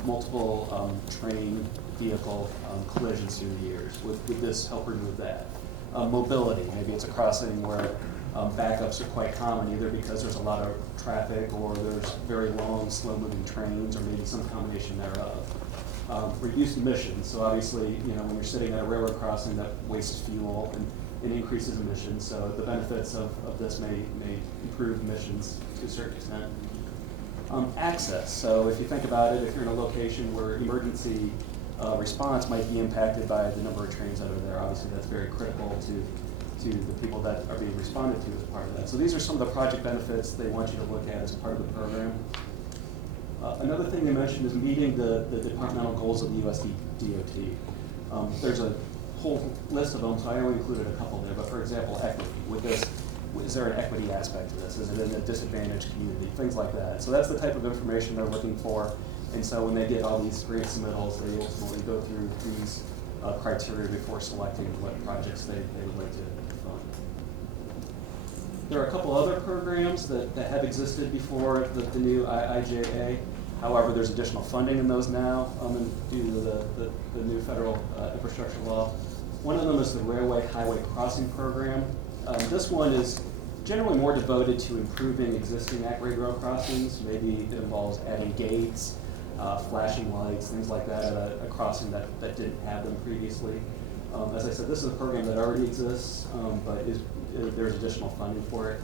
multiple train vehicle collisions through the years. Would this help remove that? Mobility, maybe it's a crossing where backups are quite common, either because there's a lot of traffic or there's very long, slow-moving trains, or maybe some combination thereof. Reduced emissions, so obviously, when you're sitting at a railroad crossing, that wastes fuel and it increases emissions, so the benefits of this may improve emissions to a certain extent. Access, so if you think about it, if you're in a location where emergency response might be impacted by the number of trains that are there, obviously that's very critical to the people that are being responded to as part of that. So these are some of the project benefits they want you to look at as part of the program. Another thing they mentioned is meeting the departmental goals of the USDOT. There's a whole list of them, so I only included a couple there, but for example, equity. Is there an equity aspect to this? Is it in a disadvantaged community? Things like that. So that's the type of information they're looking for. And so when they get all these grant submittals, they ultimately go through these criteria before selecting what projects they would like to fund. There are a couple other programs that have existed before the new IIJA. However, there's additional funding in those now due to the new federal infrastructure law. One of them is the Railway Highway Crossing Program. This one is generally more devoted to improving existing at-grade rail crossings. Maybe it involves adding gates, flashing lights, things like that at a crossing that didn't have them previously. As I said, this is a program that already exists, but there's additional funding for it.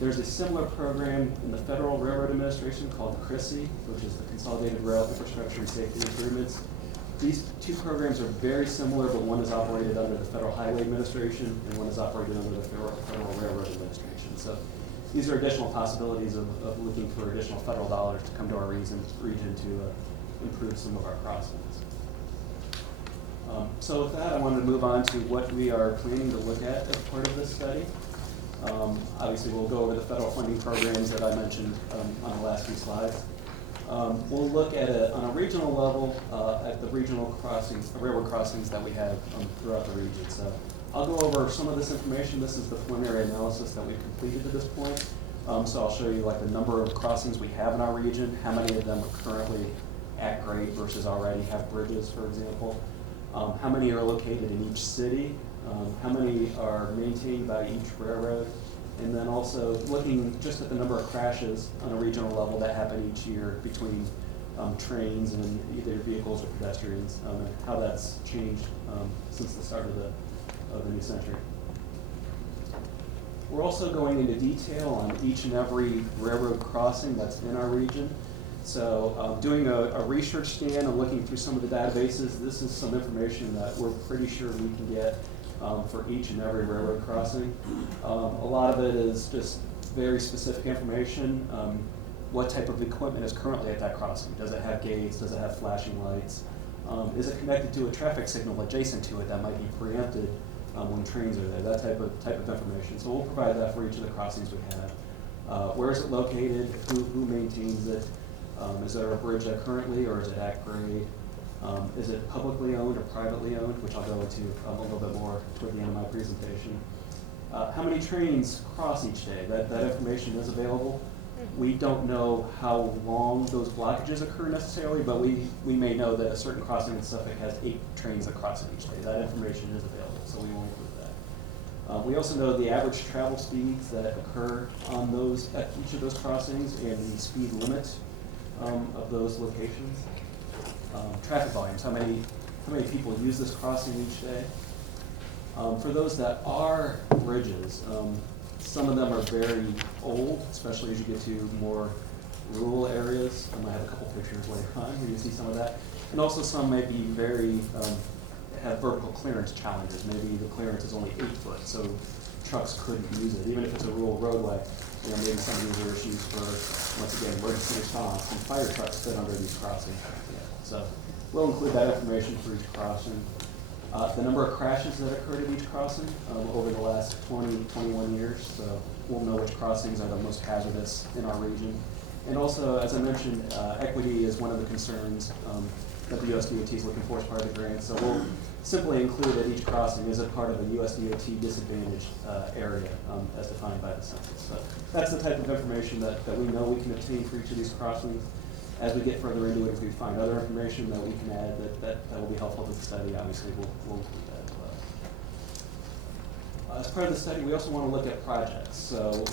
There's a similar program in the Federal Railroad Administration called CRISI, which is the Consolidated Rail Infrastructure and Safety Improvements. These two programs are very similar, but one is operated under the Federal Highway Administration and one is operated under the Federal Railroad Administration. So these are additional possibilities of looking for additional federal dollars to come to our region to improve some of our crossings. So with that, I wanted to move on to what we are planning to look at as part of this study. Obviously, we'll go over the federal funding programs that I mentioned on the last few slides. We'll look at on a regional level at the regional crossings, railroad crossings that we have throughout the region. So I'll go over some of this information. This is the preliminary analysis that we've completed to this point. So I'll show you like the number of crossings we have in our region, how many of them are currently at grade versus already have bridges, for example. How many are located in each city, how many are maintained by each railroad, and then also looking just at the number of crashes on a regional level that happen each year between trains and either vehicles or pedestrians, and how that's changed since the start of the new century. We're also going into detail on each and every railroad crossing that's in our region. So doing a research scan and looking through some of the databases, this is some information that we're pretty sure we can get for each and every railroad crossing. A lot of it is just very specific information. What type of equipment is currently at that crossing? Does it have gates? Does it have flashing lights? Is it connected to a traffic signal adjacent to it that might be preempted when trains are there? That type of information. So we'll provide that for each of the crossings we have. Where is it located? Who maintains it? Is there a bridge there currently, or is it at grade? Is it publicly owned or privately owned, which I'll go into a little bit more toward the end of my presentation. How many trains cross each day? That information is available. We don't know how long those blockages occur necessarily, but we may know that a certain crossing in Suffolk has 8 trains that cross it each day. That information is available, so we will include that. We also know the average travel speeds that occur on at each of those crossings and the speed limit of those locations. Traffic volumes, how many people use this crossing each day. For those that are bridges, some of them are very old, especially as you get to more rural areas. I have a couple pictures later on where you see some of that. And also some may be very, have vertical clearance challenges. Maybe the clearance is only 8 foot, so trucks couldn't use it. Even if it's a rural roadway, maybe some of these are issues for, once again, emergency response, and fire trucks fit under these crossings. So we'll include that information for each crossing. The number of crashes that occurred at each crossing over the last 21 years. So we'll know which crossings are the most hazardous in our region. And also, as I mentioned, equity is one of the concerns that the USDOT is looking for as part of the grant. So we'll simply include at each crossing as a part of a USDOT disadvantaged area as defined by the census. So that's the type of information that we know we can obtain for each of these crossings. As we get further into it, if we find other information that we can add that will be helpful to the study, obviously we'll include that as well. As part of the study, we also want to look at projects. So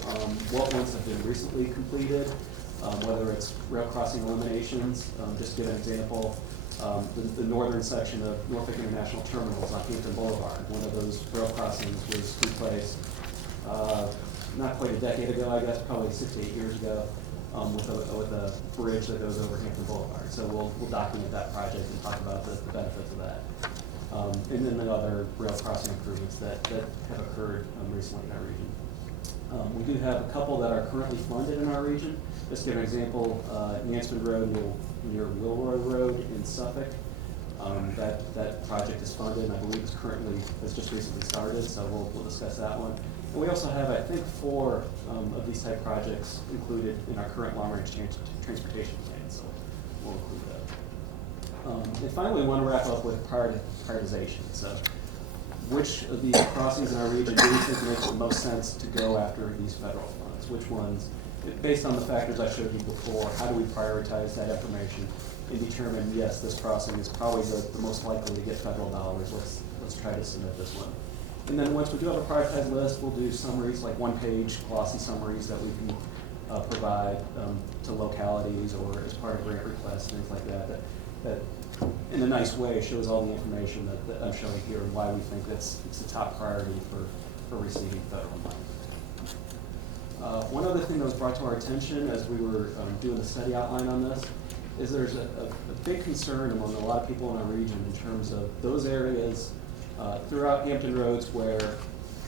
what ones have been recently completed, whether it's rail crossing eliminations. Just to give an example, the northern section of Norfolk International Terminals on Hampton Boulevard, one of those rail crossings was replaced not quite a decade ago, I guess, probably 6 to 8 years ago. With a bridge that goes over Hampton Boulevard. So we'll document that project and talk about the benefits of that. And then the other rail crossing improvements that have occurred recently in our region. We do have a couple that are currently funded in our region. Just to give an example, Mansfield Road near Wilroy Road in Suffolk. That project is funded and I believe has just recently started, so we'll discuss that one. And we also have, I think, 4 of these type projects included in our current long-range transportation plan, so we'll include that. And finally, we want to wrap up with prioritization. So which of these crossings in our region do we think makes the most sense to go after these federal funds? Which ones, based on the factors I showed you before, how do we prioritize that information and determine, yes, this crossing is probably the most likely to get federal dollars. Let's try to submit this one. And then once we do have a prioritized list, we'll do summaries, like 1-page glossy summaries that we can provide to localities or as part of grant requests, things like that in a nice way shows all the information that I'm showing here and why we think it's a top priority for receiving federal money. One other thing that was brought to our attention as we were doing the study outline on this is there's a big concern among a lot of people in our region in terms of those areas throughout Hampton Roads where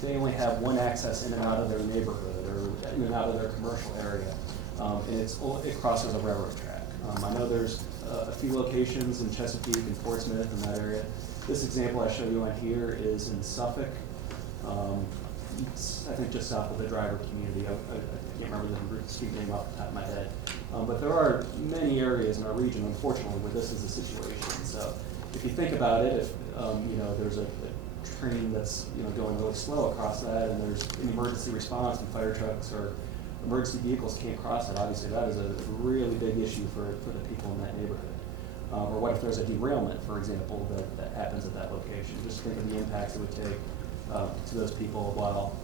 they only have one access in and out of their neighborhood or in and out of their commercial area, and it crosses a railroad track. I know there's a few locations in Chesapeake and Portsmouth in that area. This example I show you on here is in Suffolk. I think just south of the driver community. I can't remember the street name off the top of my head. But there are many areas in our region, unfortunately, where this is a situation. So if you think about it, if there's a train that's going really slow across that, and there's an emergency response and fire trucks or emergency vehicles can't cross it, obviously that is a really big issue for the people in that neighborhood. Or what if there's a derailment, for example, that happens at that location? Just think of the impacts it would take to those people while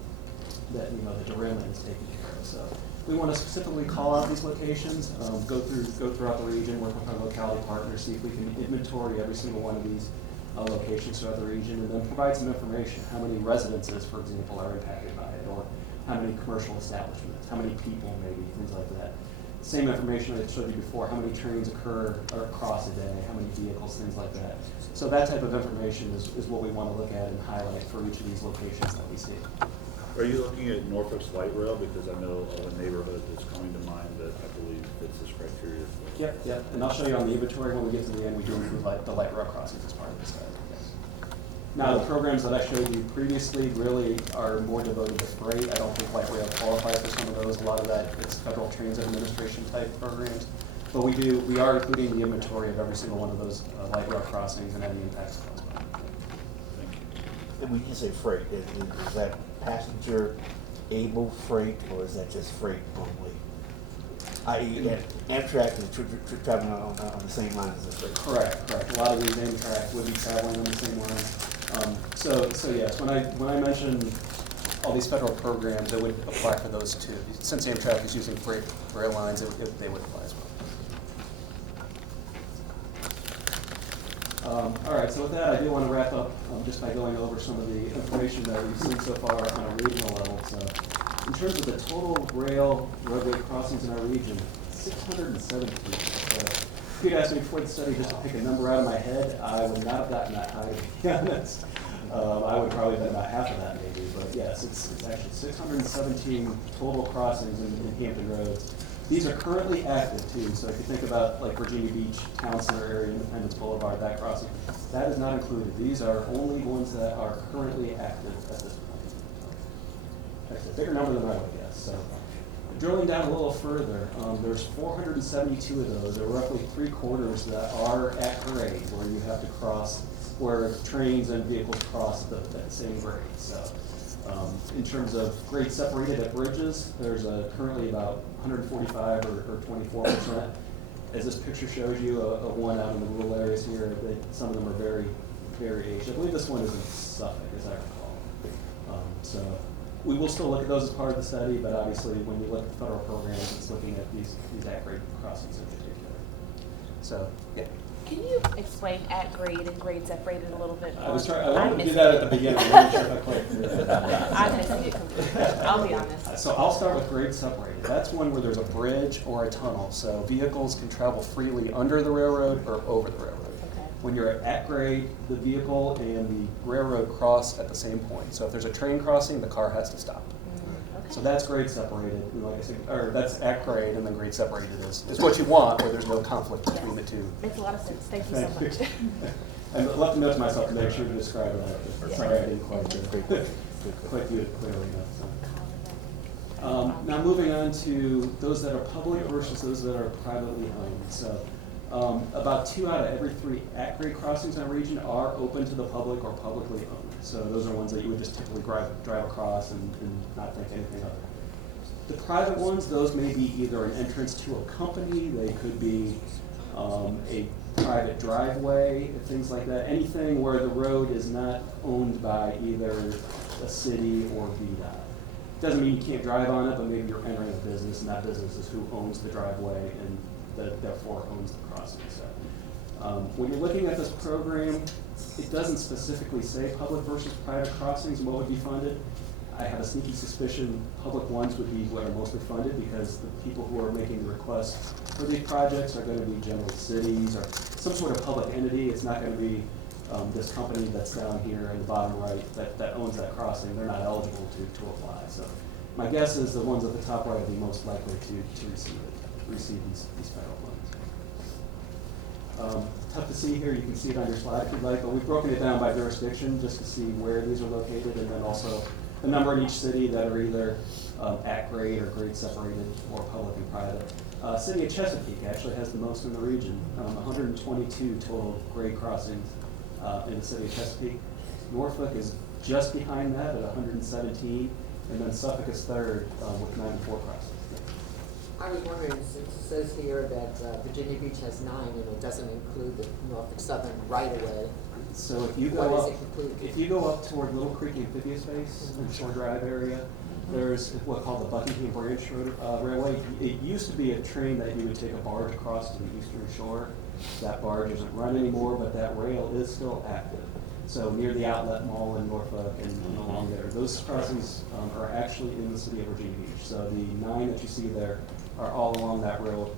that the derailment is taken care of. So we want to specifically call out these locations, go throughout the region, work with our locality partners, see if we can inventory every single one of these locations throughout the region, and then provide some information. How many residences, for example, are impacted by it, or how many commercial establishments, how many people maybe, things like that. Same information I showed you before, how many trains occur or cross a day, how many vehicles, things like that. So that type of information is what we want to look at and highlight for each of these locations that we see. Are you looking at Norfolk's light rail? Because I know of a neighborhood that's coming to mind that I believe fits this criteria. Yep, and I'll show you on the inventory when we get to the end. We do include the light rail crossings as part of this study. Yes. Now, the programs that I showed you previously really are more devoted to freight. I don't think light rail qualifies for some of those. A lot of that is Federal Transit Administration type programs. But we are including the inventory of every single one of those light rail crossings and any impacts caused by them. Thank you. And when you say freight, is that passenger able freight, or is that just freight only? I.e., Amtrak is traveling on the same line as the freight. Correct. A lot of these Amtrak would be traveling on the same line. So yes, when I mentioned all these federal programs, it would apply for those too. Since Amtrak is using freight rail lines, they would apply as well. All right, so with that, I do want to wrap up just by going over some of the information that we've seen so far on a regional level. So in terms of the total roadway crossings in our region, 673. So if you'd asked me before the study just to pick a number out of my head, I would not have gotten that high, to be honest. I would probably have been about half of that maybe, but yes, it's actually 617 total crossings in Hampton Roads. These are currently active too, so if you think about like Virginia Beach, Town Center area, Independence Boulevard, that crossing, that is not included. These are only ones that are currently active at this point. That's a bigger number than I would guess. So drilling down a little further, there's 472 of those, or roughly 3/4 that are at grade, where you have to cross, where trains and vehicles cross at the same grade. So in terms of grade separated at bridges, there's currently about 145 or 24%. As this picture shows you, a one out in the rural areas here, some of them are very, very aged. I believe this one is in Suffolk, as I recall. So we will still look at those as part of the study, but obviously when you look at federal programs, it's looking at these at-grade crossings in particular. So, yeah. Can you explain at grade and grade separated a little bit more? I wanted to do that at the beginning. I'm not sure if I quite did that. I missed it completely. I'll be honest. So I'll start with grade separated. That's one where there's a bridge or a tunnel, so vehicles can travel freely under the railroad or over the railroad. Okay. When you're at grade, the vehicle and the railroad cross at the same point. So if there's a train crossing, the car has to stop. Okay. So that's grade separated, like I said, or that's at grade, and then grade separated is what you want, where there's no conflict between the two. Makes a lot of sense. Thank you so much. And left a note to myself to make sure to describe that. But sorry, I didn't quite do it clearly enough. So. Now moving on to those that are public versus those that are privately owned. So about 2 out of every 3 at-grade crossings in our region are open to the public or publicly owned. So those are ones that you would just typically drive across and not think anything of it. The private ones, those may be either an entrance to a company, they could be a private driveway, things like that. Anything where the road is not owned by either a city or VDOT. Doesn't mean you can't drive on it, but maybe you're entering a business, and that business is who owns the driveway and therefore owns the crossing. So when you're looking at this program, it doesn't specifically say public versus private crossings and what would be funded. I have a sneaky suspicion public ones would be what are mostly funded, because the people who are making the requests for these projects are gonna be general cities or some sort of public entity. It's not gonna be this company that's down here in the bottom right that owns that crossing. They're not eligible to apply. So my guess is the ones at the top right will be most likely to receive these federal funds. Tough to see here. You can see it on your slide if you'd like, but we've broken it down by jurisdiction just to see where these are located, and then also the number in each city that are either at grade or grade separated, or public and private. City of Chesapeake actually has the most in the region, 122 total grade crossings in the city of Chesapeake. Norfolk is just behind that at 117, and then Suffolk is third with 94 crossings. I was wondering, since it says here that Virginia Beach has 9 and it doesn't include the Norfolk Southern right-of-way. So if you go up toward Little Creek Amphibious Base and Shore Drive area, there's what's called the Buckingham Branch Railway. It used to be a train that you would take a barge across to the eastern shore. That barge isn't run anymore, but that rail is still active. So near the Outlet Mall in Norfolk and along there, those crossings are actually in the city of Virginia Beach. So the 9 that you see there are all along that road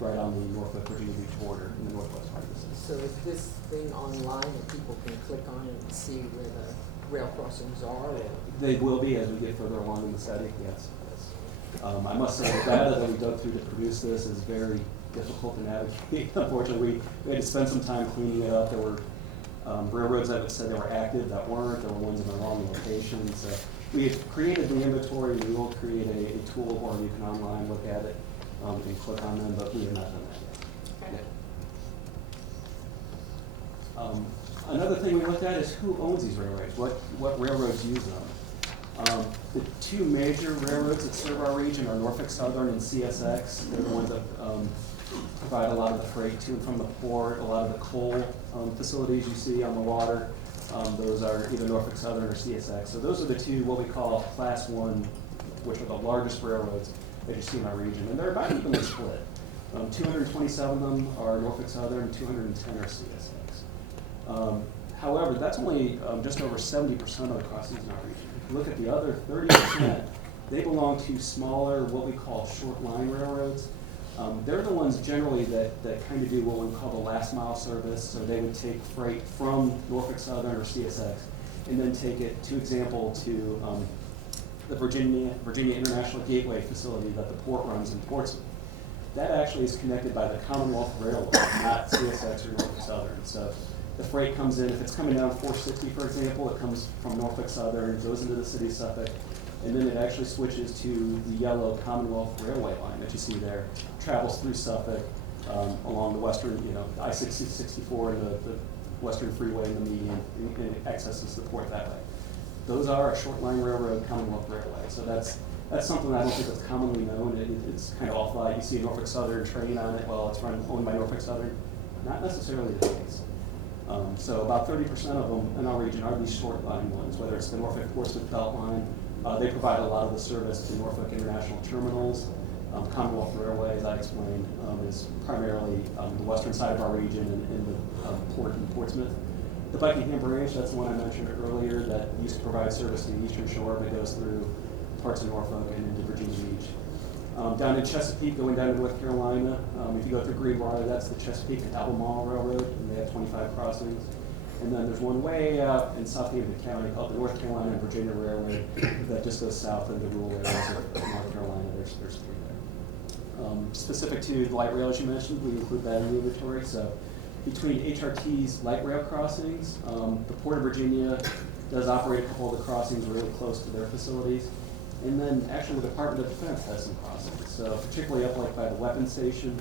right on the Norfolk-Virginia Beach border in the northwest part of the city. So is this thing online that people can click on it and see where the rail crossings are? Or? They will be as we get further along in the study, yes. I must say the data that we dug through to produce this is very difficult to navigate. Unfortunately, we had to spend some time cleaning it up. There were railroads that said they were active that weren't. There were ones in the wrong location. So we had created the inventory. We will create a tool where you can online look at it and click on them, but we have not done that yet. Another thing we looked at is who owns these railroads, what railroads use them. The 2 major railroads that serve our region are Norfolk Southern and CSX. They're the ones that provide a lot of the freight to and from the port, a lot of the coal facilities you see on the water. Those are either Norfolk Southern or CSX. So those are the 2 what we call Class 1, which are the largest railroads that you see in our region. And they're about evenly split. 227 of them are Norfolk Southern, 210 are CSX. However, that's only just over 70% of the crossings in our region. If you look at the other 30%, they belong to smaller, what we call short line railroads. They're the ones generally that kind of do what we call the last mile service. So they would take freight from Norfolk Southern or CSX and then take it, to example, to the Virginia International Gateway facility that the port runs in Portsmouth. That actually is connected by the Commonwealth Railway, not CSX or Norfolk Southern. So the freight comes in, if it's coming down 460, for example, it comes from Norfolk Southern, goes into the city of Suffolk, and then it actually switches to the yellow Commonwealth Railway line that you see there, travels through Suffolk along the western, I-64 and the western freeway and the median, and it accesses the port that way. Those are a short line railroad, Commonwealth Railway. So that's something I don't think that's commonly known. It's kind of off-line. You see a Norfolk Southern train on it, well, it's owned by Norfolk Southern. Not necessarily the case. So about 30% of them in our region are these short line ones, whether it's the Norfolk Portsmouth Belt Line. They provide a lot of the service to Norfolk International Terminals. Commonwealth Railway, as I explained, is primarily the western side of our region and the port in Portsmouth. The Buckingham Branch, that's the one I mentioned earlier, that used to provide service to the eastern shore, that goes through parts of Norfolk and into Virginia Beach. Down in Chesapeake, going down to North Carolina, if you go through Greenbrier, that's the Chesapeake and Albemarle Railroad, and they have 25 crossings. And then there's one way out in Southampton County called the North Carolina and Virginia Railway that just goes south into rural areas of North Carolina. There's 3 there. Specific to the light rail, as you mentioned, we include that in the inventory. So between HRT's light rail crossings, the Port of Virginia does operate a couple of the crossings really close to their facilities. And then actually the Department of Defense has some crossings. So particularly up like by the weapons station,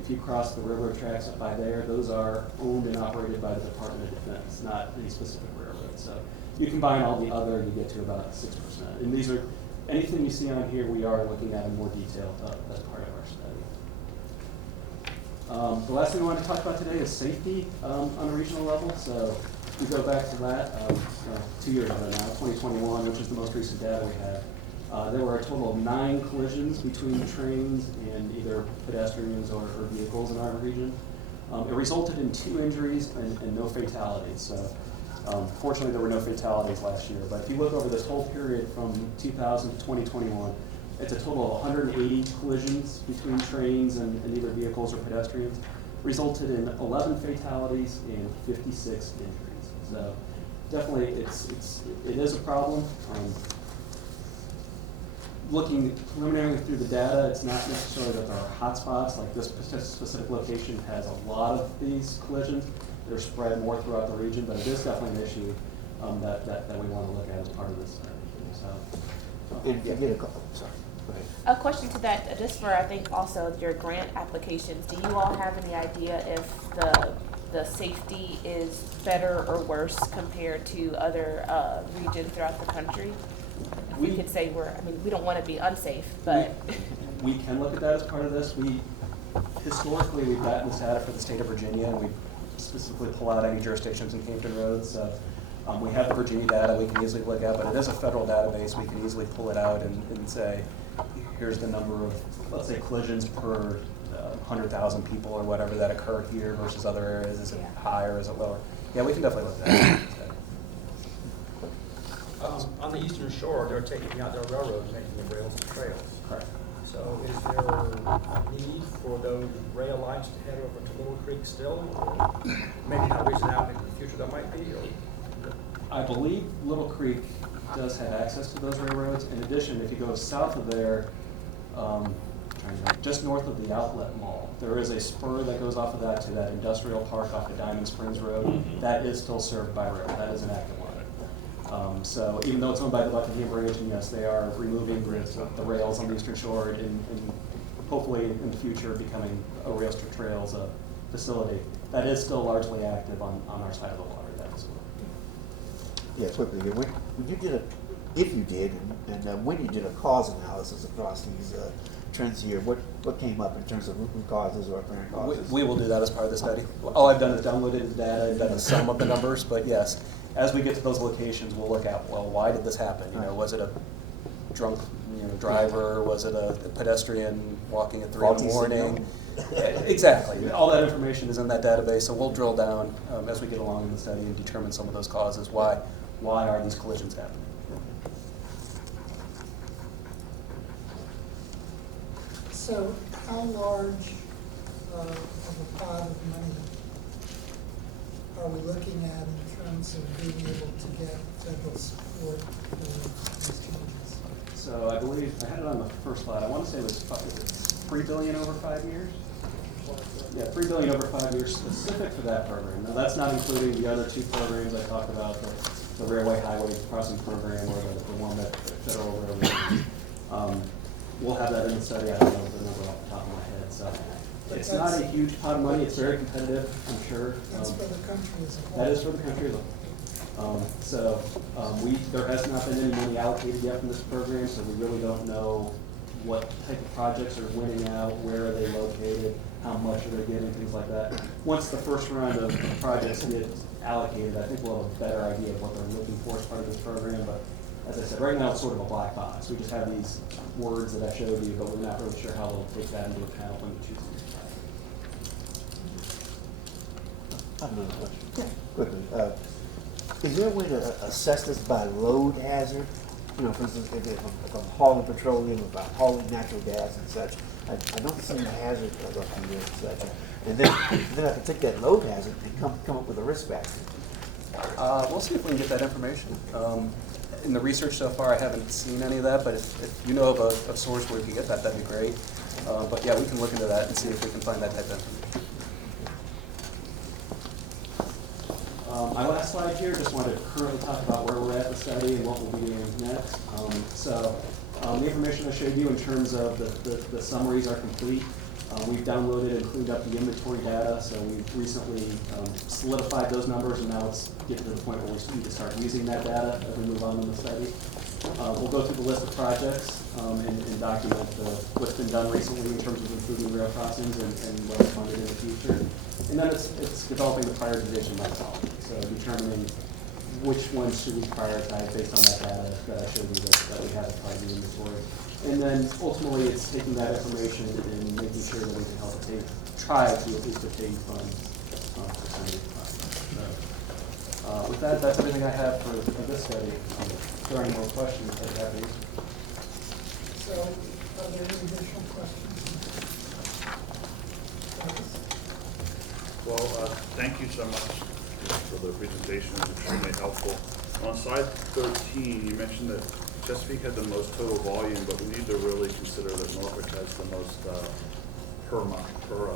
if you cross the railroad tracks up by there, those are owned and operated by the Department of Defense, not any specific railroad. So you combine all the other and you get to about 6%. And these are, anything you see on here, we are looking at in more detail as part of our study. The last thing I want to talk about today is safety on a regional level. So if we go back to that, 2 years ago now, 2021, which is the most recent data we have. There were a total of 9 collisions between trains and either pedestrians or vehicles in our region. It resulted in 2 injuries and no fatalities. So Fortunately, there were no fatalities last year, but if you look over this whole period from 2000 to 2021, it's a total of 180 collisions between trains and either vehicles or pedestrians, resulted in 11 fatalities and 56 injuries. So definitely it is a problem. Looking preliminarily through the data, it's not necessarily that there are hotspots, like this specific location has a lot of these collisions. They're spread more throughout the region, but it is definitely an issue that we want to look at as part of this. Sorry. A question to that, just for, I think, also your grant applications, do you all have any idea if the safety is better or worse compared to other regions throughout the country? We could say we don't want to be unsafe, but. We can look at that as part of this. Historically, we've gotten this data for the state of Virginia, and we specifically pull out any jurisdictions in Hampton Roads. So we have the Virginia data we can easily look at, but it is a federal database. We can easily pull it out and say, here's the number of, let's say, collisions per 100,000 people or whatever that occur here versus other areas. Is it higher? Is it lower? Yeah, we can definitely look at that. On the eastern shore, they're taking out their railroads, making the rails and trails. Correct. So is there a need for those rail lines to head over to Little Creek still? Or maybe not reaching out, maybe in the future there might be? Or? I believe Little Creek does have access to those railroads. In addition, if you go south of there, just north of the Outlet Mall, there is a spur that goes off of that to that industrial park off the Diamond Springs Road. That is still served by rail. That is an active line. So even though it's owned by the Buckingham Bridge, and yes, they are removing the rails on the Eastern Shore and hopefully in the future becoming a rail trails facility, that is still largely active on our side of the water. That as well. Yeah, quickly here. When you did if you did, and when you did a cause analysis across these trends here, what came up in terms of root causes or apparent causes? We will do that as part of the study. All I've done is downloaded the data and done a sum of the numbers, but yes, as we get to those locations, we'll look at, well, why did this happen? Was it a drunk driver? Was it a pedestrian walking at 3 in the morning? Exactly. All that information is in that database, so we'll drill down as we get along in the study and determine some of those causes. Why are these collisions happening? So how large of a pot of money are we looking at in terms of being able to get federal support for these changes? So I believe, I had it on the first slide, I want to say it was $3 billion over 5 years? Yeah, $3 billion over 5 years specific for that program. Now that's not including the other two programs I talked about, the Railway Highway Crossing Program or the one that Federal Railroad. We'll have that in the study. I don't know the number off the top of my head. So it's not a huge pot of money. It's very competitive, I'm sure. That's for the country as a whole. That is for the country as a whole. There has not been any money allocated yet from this program, so we really don't know what type of projects are winning out, where are they located, how much are they getting, things like that. Once the first round of projects get allocated, I think we'll have a better idea of what they're looking for as part of this program. But as I said, right now it's sort of a black box. We just have these words that I showed you, but we're not really sure how they'll take that into account when we choose to use that. I have another question. Yeah. Quickly, is there a way to assess this by load hazard? For instance, if I'm hauling petroleum, if I'm hauling natural gas and such, I don't see the hazard up here and such. And then I can take that load hazard and come up with a risk factor. We'll see if we can get that information. In the research so far, I haven't seen any of that, but if you know of a source where you can get that, that'd be great. But yeah, we can look into that and see if we can find that type of information. My last slide here, just wanted to currently talk about where we're at with the study and what we'll be doing next. The information I showed you in terms of the summaries are complete. We've downloaded and cleaned up the inventory data, so we've recently solidified those numbers, and now it's getting to the point where we need to start using that data as we move on in the study. We'll go through the list of projects and document what's been done recently in terms of improving rail crossings and what's funded in the future. And then it's developing the prioritization methodology, so determining which ones should we prioritize based on that data that I showed you that we have as part of the inventory. And then ultimately it's taking that information and making sure that we can help try to at least obtain funds for some of these projects. So With that, that's everything I have for this study. If there are any more questions, I'd be happy to answer. So, are there any additional questions? Well, thank you so much for the presentation, it's extremely helpful. On slide 13, you mentioned that Chesapeake had the most total volume, but we need to really consider that Norfolk has the most per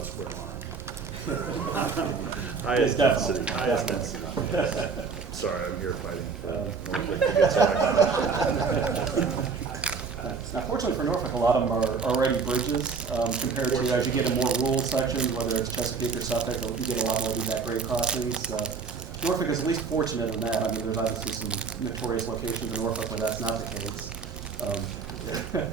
square mile. Highest density, highest density. Sorry, I'm here fighting for Norfolk to get selected. Now, fortunately for Norfolk, a lot of them are already bridges compared to as you get in more rural sections, whether it's Chesapeake or Suffolk, you get a lot more of these at-grade crossings. Norfolk is at least fortunate in that. I mean, there's obviously some notorious locations in Norfolk where that's not the case.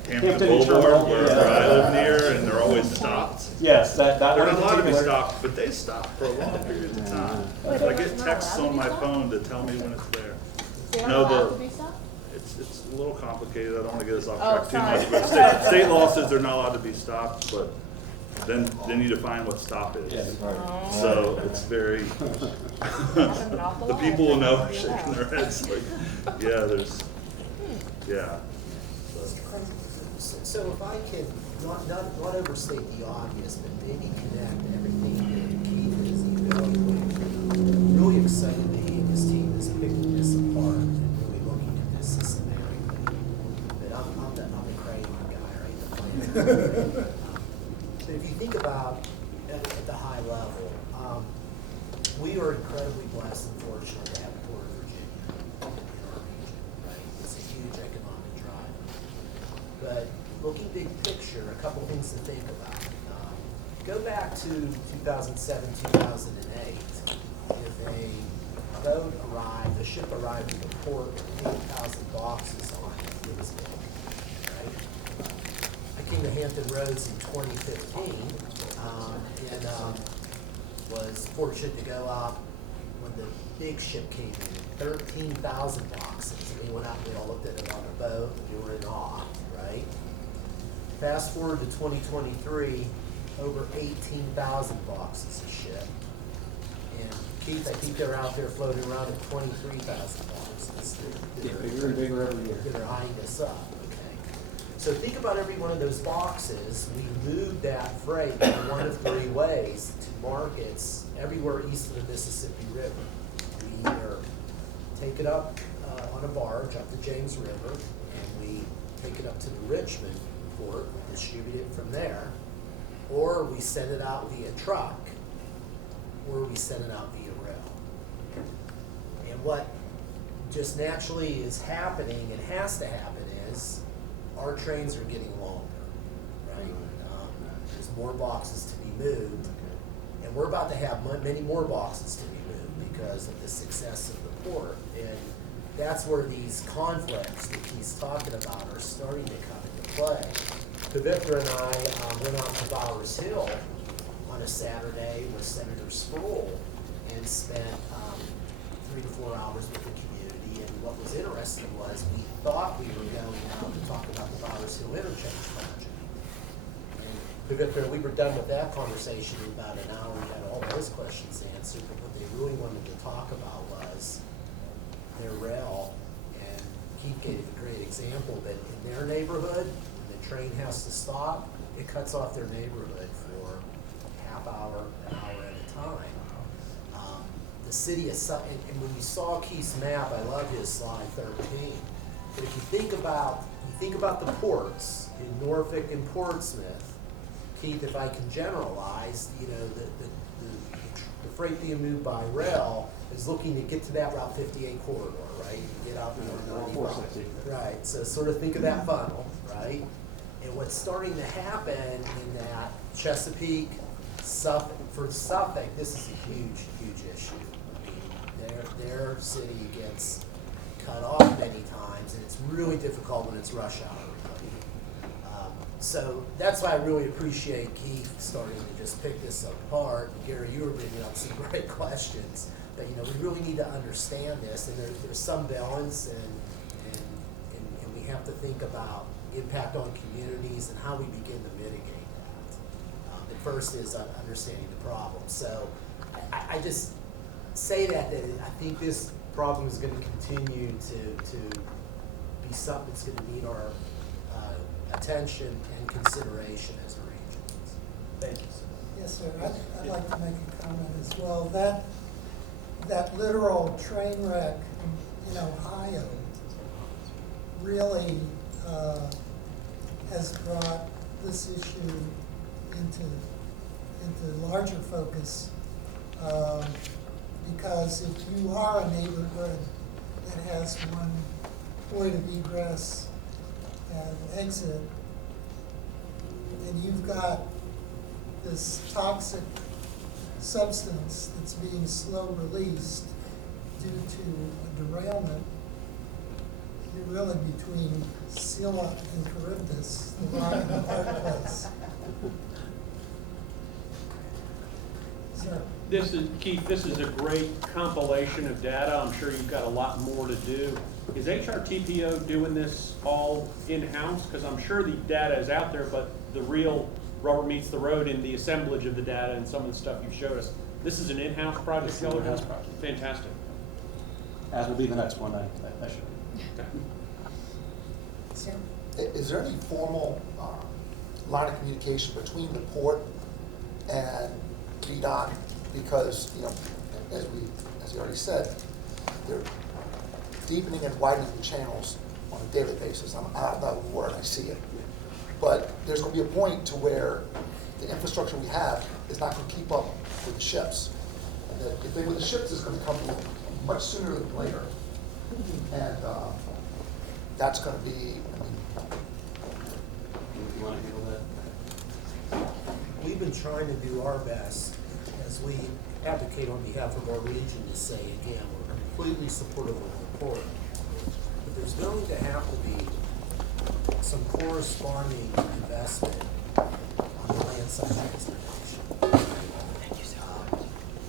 Hampton Boulevard, where I live near, and they're always stopped. Yes, that they're one not in allowed to be particular. stopped, but they stop for a long period of time. Wait, I they're get not texts allowed to on be my stopped? phone to tell me when it's there. They're No, not allowed the- to be stopped? It's a little complicated. I don't want to get us off Oh, track too sorry. much, but state law says they're not allowed to be stopped, but then you define what stop is. Oh. So it's very, the people will know, shaking their heads like, yeah, there's, yeah. So if I can, not overstate the obvious, but maybe connect everything that Keith is evaluating. Really excited that he and his team is picking this apart and really looking at this systematically. But I'm the crayon guy, right? The planner. But if you think about at the high level, we are incredibly blessed and fortunate to have Port of Virginia in our region, right? It's a huge economic driver. But looking big picture, a couple things to think about. Go back to 2007, 2008. If a boat arrived, a ship arrived at the port with 8,000 boxes on it, it was big, right? I came to Hampton Roads in 2015, and was fortunate to go out when the big ship came in, 13,000 boxes. And we went out and we all looked at it on a boat, and we were in awe, right? Fast forward to 2023, over 18,000 boxes a ship. And Keith, I think they're out there floating around at 23,000 boxes. Get bigger and bigger every year. That are eyeing us up, okay? So think about every one of those boxes. We moved that freight in one of three ways to markets everywhere east of the Mississippi River. We either take it up on a barge up the James River, and we take it up to the Richmond port, distribute it from there, or we send it out via truck, or we send it out via rail. And what just naturally is happening and has to happen is our trains are getting longer, right? There's more boxes to be moved, and we're about to have many more boxes to be moved because of the success of the port. And that's where these conflicts that he's talking about are starting to come into play. Pavitra and I went out to Bowers Hill on a Saturday with Senator Sproul and spent 3 to 4 hours with the community. And what was interesting was we thought we were going out to talk about the Bowers Hill Interchange project. And Pavitra, we were done with that conversation in about an hour. We had all those questions answered, but what they really wanted to talk about was their rail. And Keith gave a great example that in their neighborhood, train has to stop, it cuts off their neighborhood for half hour, an hour at a time. The city is, and when you saw Keith's map, I love his slide 13. But if you think about the ports in Norfolk and Portsmouth, Keith, if I can generalize, you know, the freight being moved by rail is looking to get to that Route 58 corridor, right? You get out there, right? So sort of think of that funnel, right? And what's starting to happen in that Chesapeake, Suffolk, for Suffolk, this is a huge, huge issue. I mean, their city gets cut off many times, and it's really difficult when it's rush hour. So that's why I really appreciate Keith starting to just pick this apart. And Gary, you were bringing up some great questions. But you know, we really need to understand this, and there's some balance, and we have to think about impact on communities and how we begin to mitigate that. The first is understanding the problem. So I just, say that I think this problem is gonna continue to be something that's gonna need our attention and consideration as a region. Thank you, sir. Yes, sir. I'd like to make a comment as well. That literal train wreck in Ohio really has brought this issue into larger focus. Because if you are a neighborhood that has one point of egress and exit, and you've got this toxic substance that's being slow released due to a derailment, you're really between Scylla and Charybdis, the rock and the hard place. So, Keith, this is a great compilation of data. I'm sure you've got a lot more to do. Is HRTPO doing this all in-house? Because I'm sure the data is out there, but the real rubber meets the road in the assemblage of the data and some of the stuff you've showed us. This is an in-house project? It's an in-house project. Fantastic. As will be the next one, I should. so Is there any formal line of communication between the port and VDOT? Because, as you already said, they're deepening and widening the channels on a daily basis. I'm out of that word, I see it. But there's going to be a point to where the infrastructure we have is not going to keep up with the ships. And the thing with the ships is going to come much sooner than later. And that's going to be, You want to handle that? We've been trying to do our best as we advocate on behalf of our region to say, again, we're completely supportive of the report. But there's going to have to be some corresponding investment on the land side transportation.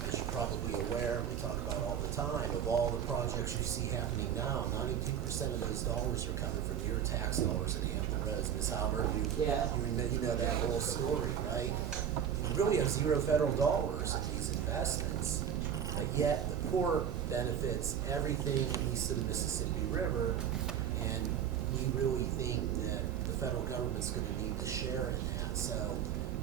As you're probably aware, we talk about all the time, of all the projects you see happening now, 92% of those dollars are coming from your tax dollars in Hampton Roads. Ms. Halbert, you know that whole story, right? We really have zero federal dollars in these investments, but yet the port benefits everything east of the Mississippi River, and we really think that the federal government's going to need to share in that. So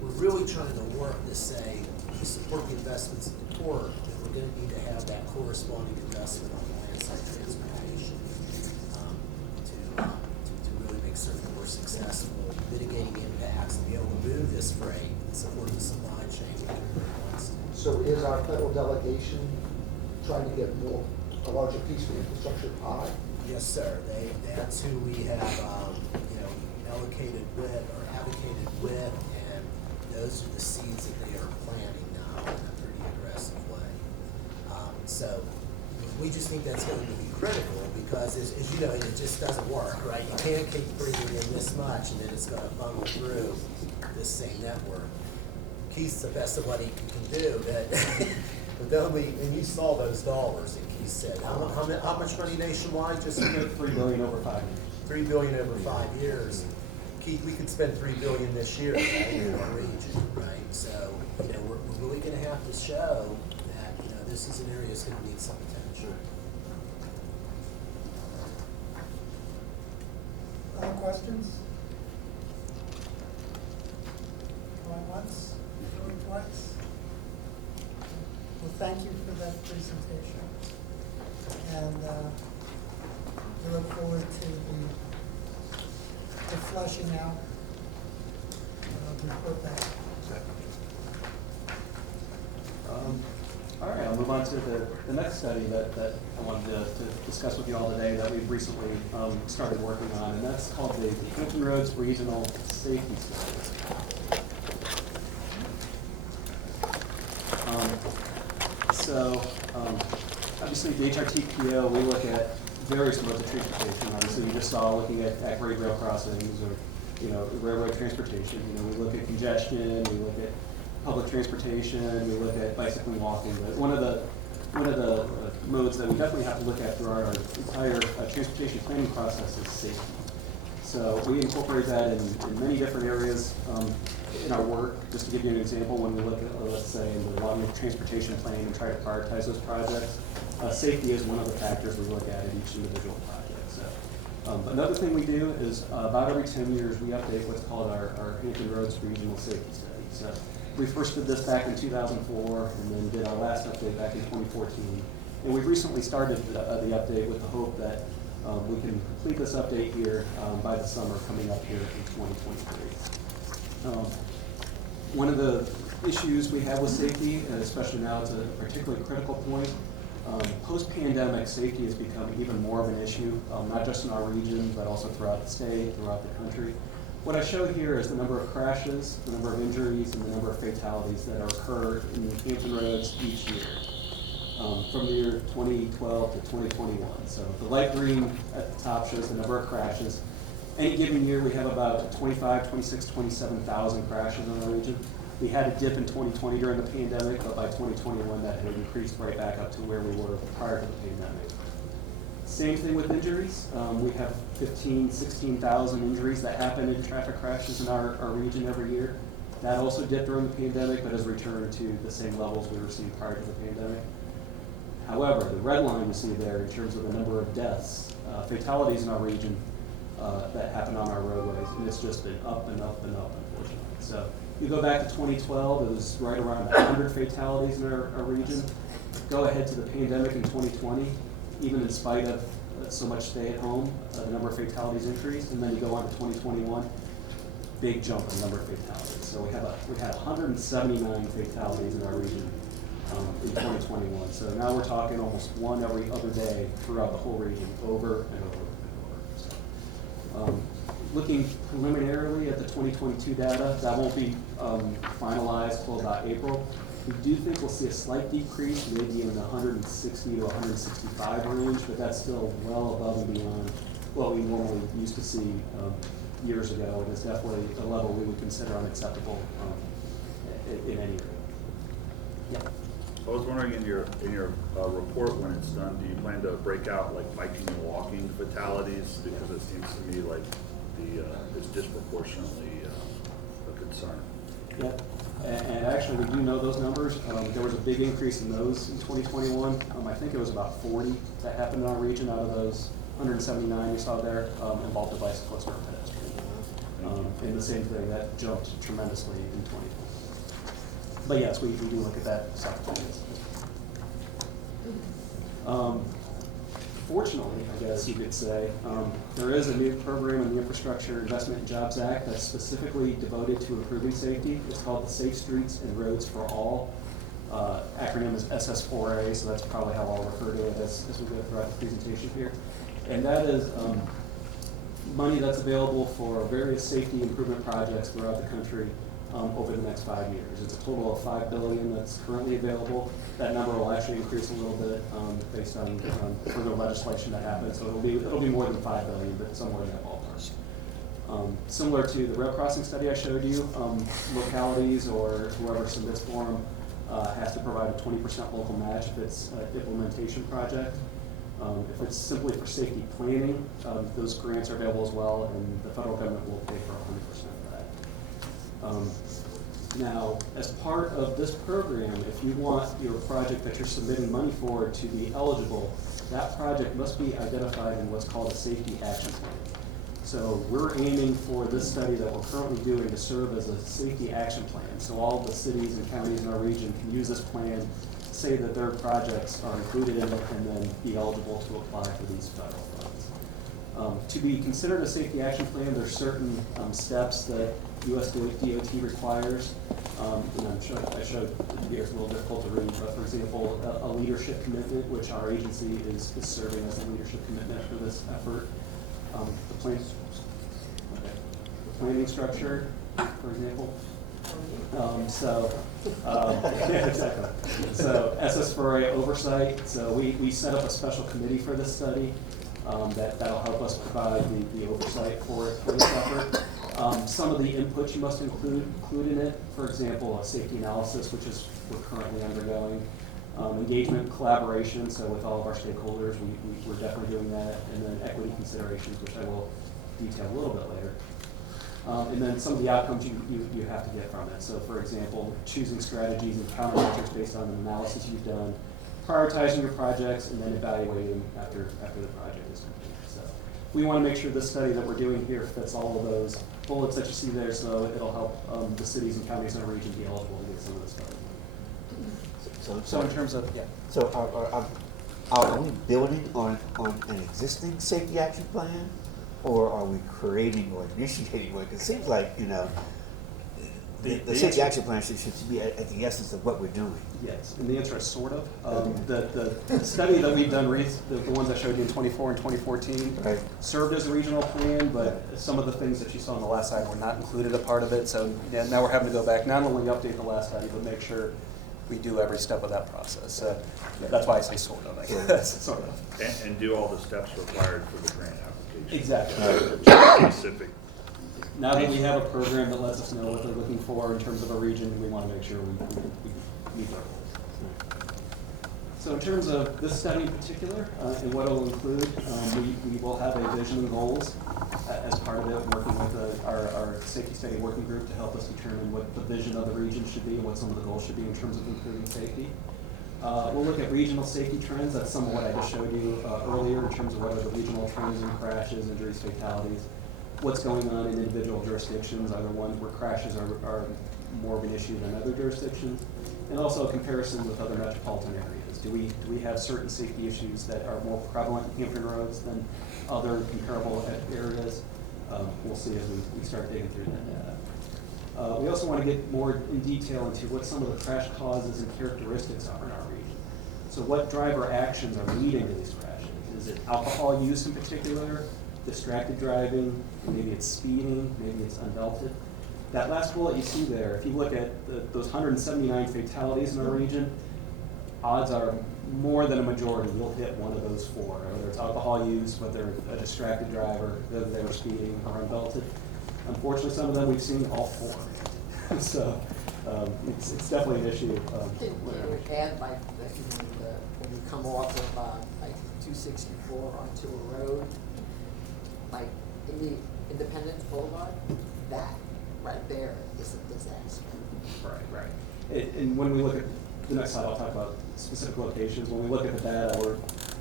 we're really trying to work to say, to support the investments at the port, that we're going to need to have that corresponding investment on the land side transportation to really make certain that we're successful mitigating impacts and be able to move this freight and support the supply chain that everybody wants to. so is our federal delegation trying to get a larger piece of the infrastructure pie? Yes, sir. That's who we have, allocated with or advocated with, and those are the seeds that they are planting now in a pretty aggressive way. So we just think that's going to be critical because, as you know, it just doesn't work, right? You can't keep bringing in this much and then it's going to funnel through this same network. Keith's the best of what he can do, but and you saw those dollars that Keith said. How much money nationwide? Just $3 billion over 5 years. $3 billion over 5 years. Keith, we could spend $3 billion this year, right, in our region, right? So, we're really going to have to show that, this is an area that's going to need some attention. other questions? Going once, going twice? Well, thank you for that presentation. And we look forward to the fleshing out report back. All right, I'll move on to the next study that I wanted to discuss with you all today that we've recently started working on, and that's called the Hampton Roads Regional Safety Study. Obviously the HRTPO, we look at various modes of transportation. Obviously, you just saw looking at grade rail crossings or railroad transportation. We look at congestion, we look at public transportation, we look at bicycling, walking. But one of the modes that we definitely have to look at throughout our entire transportation planning process is safety. So we incorporate that in many different areas in our work. Just to give you an example, when we look at, let's say, in the long-range transportation plan and try to prioritize those projects, safety is one of the factors we look at each individual project. So another thing we do is about every 10 years we update what's called our Hampton Roads Regional Safety Study. So we first did this back in 2004 and then did our last update back in 2014. And we've recently started the update with the hope that we can complete this update here by the summer coming up here in 2023. One of the issues we have with safety, and especially now it's a particularly critical point, post-pandemic safety has become even more of an issue, not just in our region, but also throughout the state, throughout the country. What I show here is the number of crashes, the number of injuries, and the number of fatalities that occur in Hampton Roads each year. From the year 2012 to 2021. So the light green at the top shows the number of crashes. Any given year we have about 25, 26, 27,000 crashes in our region. We had a dip in 2020 during the pandemic, but by 2021 that had increased right back up to where we were prior to the pandemic. Same thing with injuries. We have 15, 16,000 injuries that happen in traffic crashes in our region every year. That also dipped during the pandemic, but has returned to the same levels we were seeing prior to the pandemic. However, the red line you see there in terms of the number of deaths, fatalities in our region that happen on our roadways, and it's just been up and up and up, unfortunately. So you go back to 2012, it was right around 100 fatalities in our region. Go ahead to the pandemic in 2020, even in spite of so much stay at home, the number of fatalities increased, and then you go on to 2021, big jump in the number of fatalities. So we had 179 fatalities in our region in 2021. So now we're talking almost one every other day throughout the whole region, over and over and over. So, looking preliminarily at the 2022 data, that won't be finalized till about April. We do think we'll see a slight decrease, maybe in the 160 to 165 range, but that's still well above and beyond what we normally used to see years ago, and it's definitely a level we would consider unacceptable in any rate. Yeah. I was wondering, in your report when it's done, do you plan to break out like biking and walking fatalities? Because it seems to me like it's disproportionately a concern. Yeah, and actually we do know those numbers. There was a big increase in those in 2021. I think it was about 40 that happened in our region out of those 179 you saw there involved a bicyclist or a pedestrian. And the same thing, that jumped tremendously in 2020. But yes, we do look at that separately. Fortunately, I guess you could say, there is a new program in the Infrastructure Investment and Jobs Act that's specifically devoted to improving safety. It's called the Safe Streets and Roads for All. Acronym is SS4A, so that's probably how I'll refer to it as we go throughout the presentation here. And that is money that's available for various safety improvement projects throughout the country over the next 5 years. It's a total of $5 billion that's currently available. That number will actually increase a little bit based on further legislation that happens. So it'll be more than $5 billion, but somewhere in that ballpark. Similar to the rail crossing study I showed you, localities or whoever submits for them has to provide a 20% local match if it's an implementation project. If it's simply for safety planning, those grants are available as well, and the federal government will pay for 100% of that. Now, as part of this program, if you want your project that you're submitting money for to be eligible, that project must be identified in what's called a safety action plan. So we're aiming for this study that we're currently doing to serve as a safety action plan. So all the cities and counties in our region can use this plan, say that their projects are included in it, and then be eligible to apply for these federal funds. To be considered a safety action plan, there's certain steps that US DOT requires. I showed here, it's a little difficult to read, but for example, a leadership commitment, which our agency is serving as a leadership commitment for this effort. The planning structure, for example. Yeah, exactly. So SS4A oversight. So we set up a special committee for this study that'll help us provide the oversight for this effort. Some of the inputs you must include in it, for example, a safety analysis, which is we're currently undergoing. Engagement, collaboration, so with all of our stakeholders, we're definitely doing that, and then equity considerations, which I will detail a little bit later. And then some of the outcomes you have to get from it. So for example, choosing strategies and countermeasures based on the analysis you've done, prioritizing your projects, and then evaluating after the project is complete. So we want to make sure this study that we're doing here fits all of those bullets that you see there, so it'll help the cities and counties in our region be eligible to get some of this funding. So in terms of, yeah. So are we building on an existing safety action plan, or are we creating or initiating one? 'Cause it seems like, you know, the safety action plan should be at the essence of what we're doing. Yes, and the answer is sort of. The study that we've done, the ones I showed you in 24 and 2014, Right. served as a regional plan, but some of the things that you saw on the last slide were not included a part of it. So yeah, now we're having to go back, not only update the last study, but make sure we do every step of that process. So that's why I say sort of, I guess, sort of. And do all the steps required for the grant application. Exactly. Specific. Now that we have a program that lets us know what they're looking for in terms of a region, we want to make sure we meet our goals. So in terms of this study in particular, and what it'll include, we will have a vision and goals as part of it, working with our safety study working group to help us determine what the vision of the region should be and what some of the goals should be in terms of improving safety. We'll look at regional safety trends. That's some of what I just showed you earlier in terms of what are the regional trends in crashes, injuries, fatalities. What's going on in individual jurisdictions, are there ones where crashes are more of an issue than other jurisdictions? And also a comparison with other metropolitan areas. Do we have certain safety issues that are more prevalent in Hampton Roads than other comparable areas? We'll see as we start digging through that data. We also want to get more in detail into what some of the crash causes and characteristics are in our region. So what driver actions are leading to these crashes? Is it alcohol use in particular? Distracted driving, maybe it's speeding, maybe it's unbelted. That last bullet you see there, if you look at those 179 fatalities in our region, odds are more than a majority will hit one of those four, whether it's alcohol use, whether a distracted driver, whether they were speeding or unbelted. Unfortunately, some of them we've seen all four. So it's definitely an issue. Can you add like when you come off of like 264 onto a road, like Independence Boulevard, that right there is a disaster. Right. And when we look at the next slide, I'll talk about specific locations. When we look at the data, we're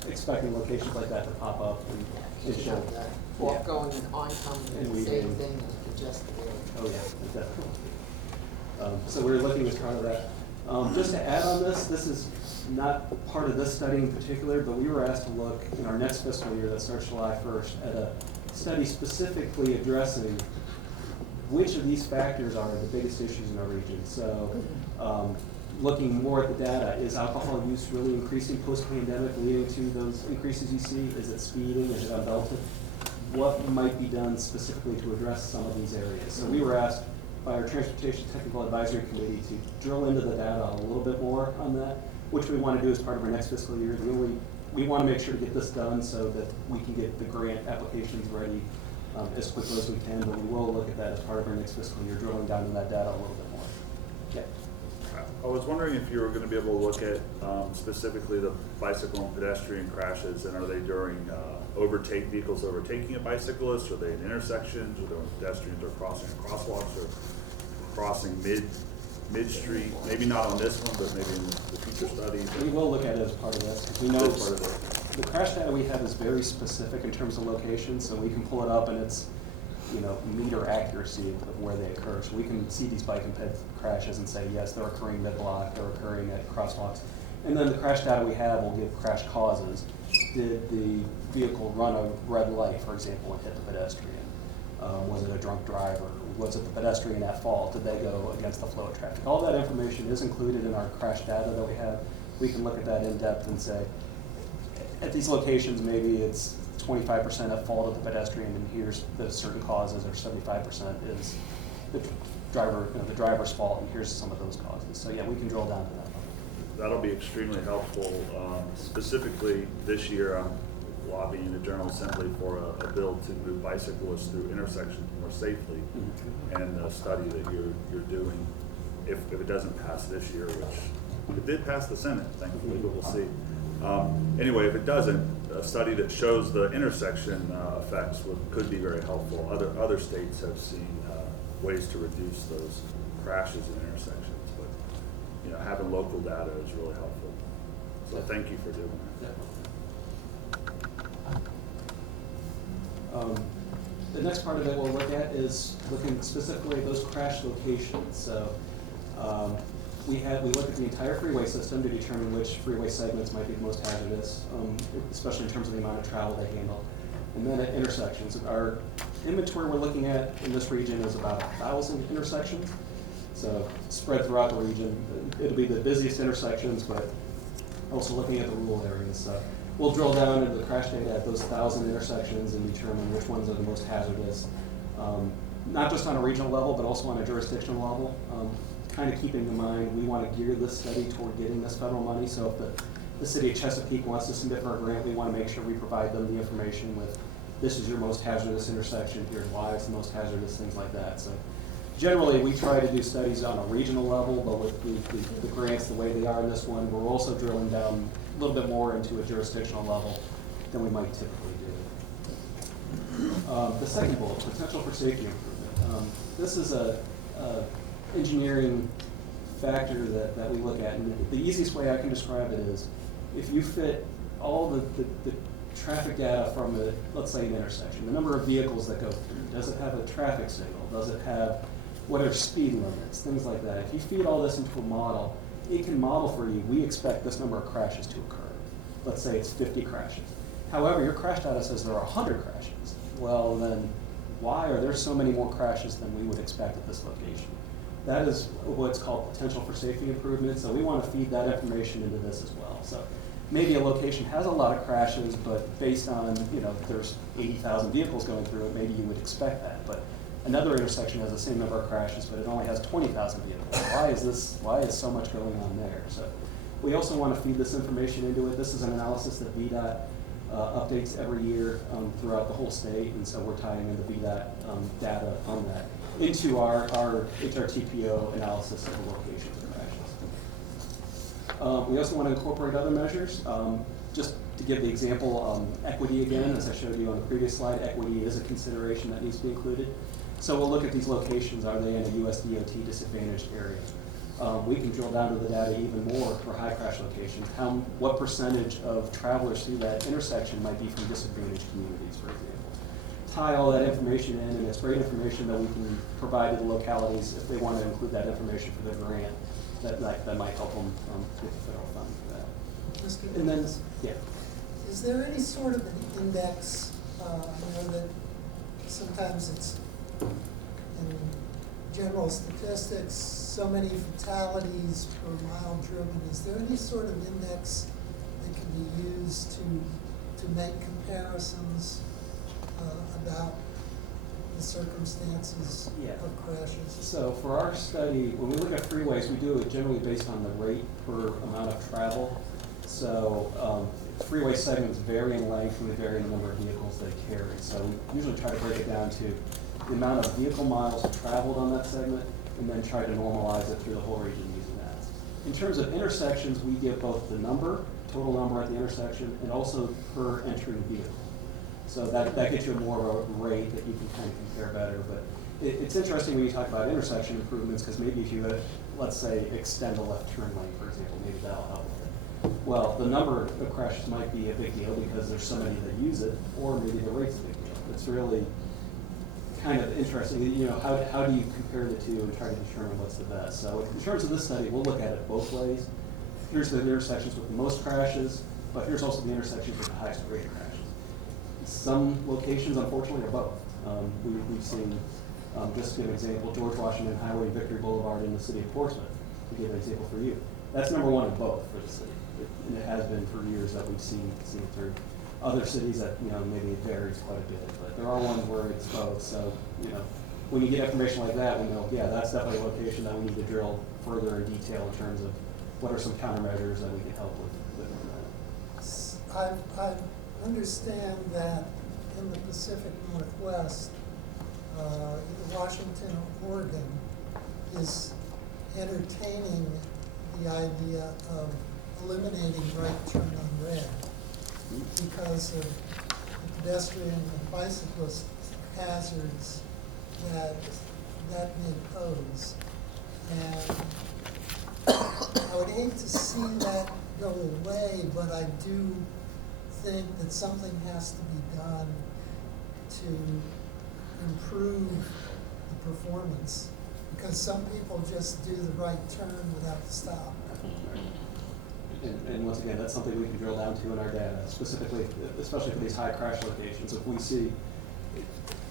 expecting locations like that to pop up and show. Going and oncoming, And the same thing as congested area. Oh yeah, definitely. So we're looking as part of that. Just to add on this is not part of this study in particular, but we were asked to look in our next fiscal year that starts July 1st at a study specifically addressing which of these factors are the biggest issues in our region. So looking more at the data, is alcohol use really increasing post-pandemic, leading to those increases you see? Is it speeding? Is it unbelted? What might be done specifically to address some of these areas? So we were asked by our Transportation Technical Advisory Committee to drill into the data a little bit more on that, which we want to do as part of our next fiscal year. We want to make sure to get this done so that we can get the grant applications ready as quickly as we can, but we will look at that as part of our next fiscal year, drilling down in that data a little bit more. Yeah. I was wondering if you were going to be able to look at specifically the bicycle and pedestrian crashes, and are they during vehicles overtaking a bicyclist? Are they in intersections? Are they when pedestrians are crossing crosswalks or crossing mid-street? Maybe not on this one, but maybe in the future studies. We will look at it as part of this, because we know the crash data we have is very specific in terms of location, so we can pull it up and it's, meter accuracy of where they occur. So we can see these bike and ped crashes and say, yes, they're occurring mid-block, they're occurring at crosswalks. And then the crash data we have will give crash causes. Did the vehicle run a red light, for example, and hit the pedestrian? Was it a drunk driver? Was it the pedestrian at fault? Did they go against the flow of traffic? All that information is included in our crash data that we have. We can look at that in depth and say, at these locations, maybe it's 25% at fault of the pedestrian, and here's the certain causes, or 75% is the driver's fault, and here's some of those causes. So yeah, we can drill down to that. That'll be extremely helpful. Specifically, this year, I'm lobbying the General Assembly for a bill to move bicyclists through intersections more safely, and the study that you're doing, if it doesn't pass this year, which it did pass the Senate, thankfully, but we'll see. Anyway, if it doesn't, a study that shows the intersection effects could be very helpful. Other states have seen ways to reduce those crashes in intersections, but having local data is really helpful. So thank you for doing that. The next part of it we'll look at is looking specifically at those crash locations. So we look at the entire freeway system to determine which freeway segments might be the most hazardous, especially in terms of the amount of travel they handle. And then at intersections, our inventory we're looking at in this region is about 1,000 intersections. So spread throughout the region. It'll be the busiest intersections, but also looking at the rural areas. So we'll drill down into the crash data at those 1,000 intersections and determine which ones are the most hazardous, not just on a regional level, but also on a jurisdictional level. Kind of keeping in mind, we want to gear this study toward getting this federal money. So if the city of Chesapeake wants to submit for a grant, we want to make sure we provide them the information with, this is your most hazardous intersection, here's why it's the most hazardous, things like that. So generally, we try to do studies on a regional level, but with the grants the way they are in this one, we're also drilling down a little bit more into a jurisdictional level than we might typically do. The second bullet, potential for safety improvement. This is a engineering factor that we look at, and the easiest way I can describe it is, if you fit all the traffic data from let's say an intersection, the number of vehicles that go through, does it have a traffic signal, does it have what are speed limits, things like that. If you feed all this into a model, it can model for you, we expect this number of crashes to occur. Let's say it's 50 crashes. However, your crash data says there are 100 crashes. Well, then why are there so many more crashes than we would expect at this location? That is what's called potential for safety improvement. So we want to feed that information into this as well. So maybe a location has a lot of crashes, but based on, there's 80,000 vehicles going through it, maybe you would expect that. But another intersection has the same number of crashes, but it only has 20,000 vehicles. Why is so much going on there? So we also want to feed this information into it. This is an analysis that VDOT updates every year throughout the whole state, and so we're tying in the VDOT data on that into our HRTPO analysis of the locations of crashes. We also want to incorporate other measures. Just to give the example, equity again, as I showed you on the previous slide, equity is a consideration that needs to be included. So we'll look at these locations, are they in a US DOT disadvantaged area? We can drill down to the data even more for high crash locations. What percentage of travelers through that intersection might be from disadvantaged communities, for example? Tie all that information in, and it's great information that we can provide to the localities if they want to include that information for their grant. That might help them get the federal funding for that. Mr. And then, Davis, yeah. is there any sort of an index, that sometimes it's in general statistics, so many fatalities per mile driven. Is there any sort of index that can be used to make comparisons about the circumstances of crashes? So for our study, when we look at freeways, we do it generally based on the rate per amount of travel. So freeway segments vary in length and they vary in the number of vehicles they carry. So we usually try to break it down to the amount of vehicle miles traveled on that segment and then try to normalize it through the whole region using that. In terms of intersections, we give both the total number at the intersection, and also per entering vehicle. So that gets you more of a rate that you can kind of compare better. But it's interesting when you talk about intersection improvements, because maybe if you, let's say, extend a left turn lane, for example, maybe that'll help with it. Well, the number of crashes might be a big deal because there's so many that use it, or maybe the rate's a big deal. It's really kind of interesting. How do you compare the two and try to determine what's the best? So in terms of this study, we'll look at it both ways. Here's the intersections with the most crashes, but here's also the intersections with the highest rate of crashes. Some locations, unfortunately, are both. We've seen, just to give an example, George Washington Highway, Victory Boulevard in the city of Portsmouth, to give an example for you. That's number one in both for the city. And it has been for years that we've seen it through. Other cities that, maybe it varies quite a bit, but there are ones where it's both. So, when you get information like that, we know, yeah, that's definitely a location that we need to drill further in detail in terms of what are some countermeasures that we can help with that. I understand that in the Pacific Northwest, either Washington or Oregon is entertaining the idea of eliminating right turn on red because of the pedestrian and bicyclist hazards that may pose. And I would hate to see that go away, but I do think that something has to be done to improve the performance, because some people just do the right turn without the stop. And once again, that's something we can drill down to in our data, specifically, especially for these high crash locations. If we see,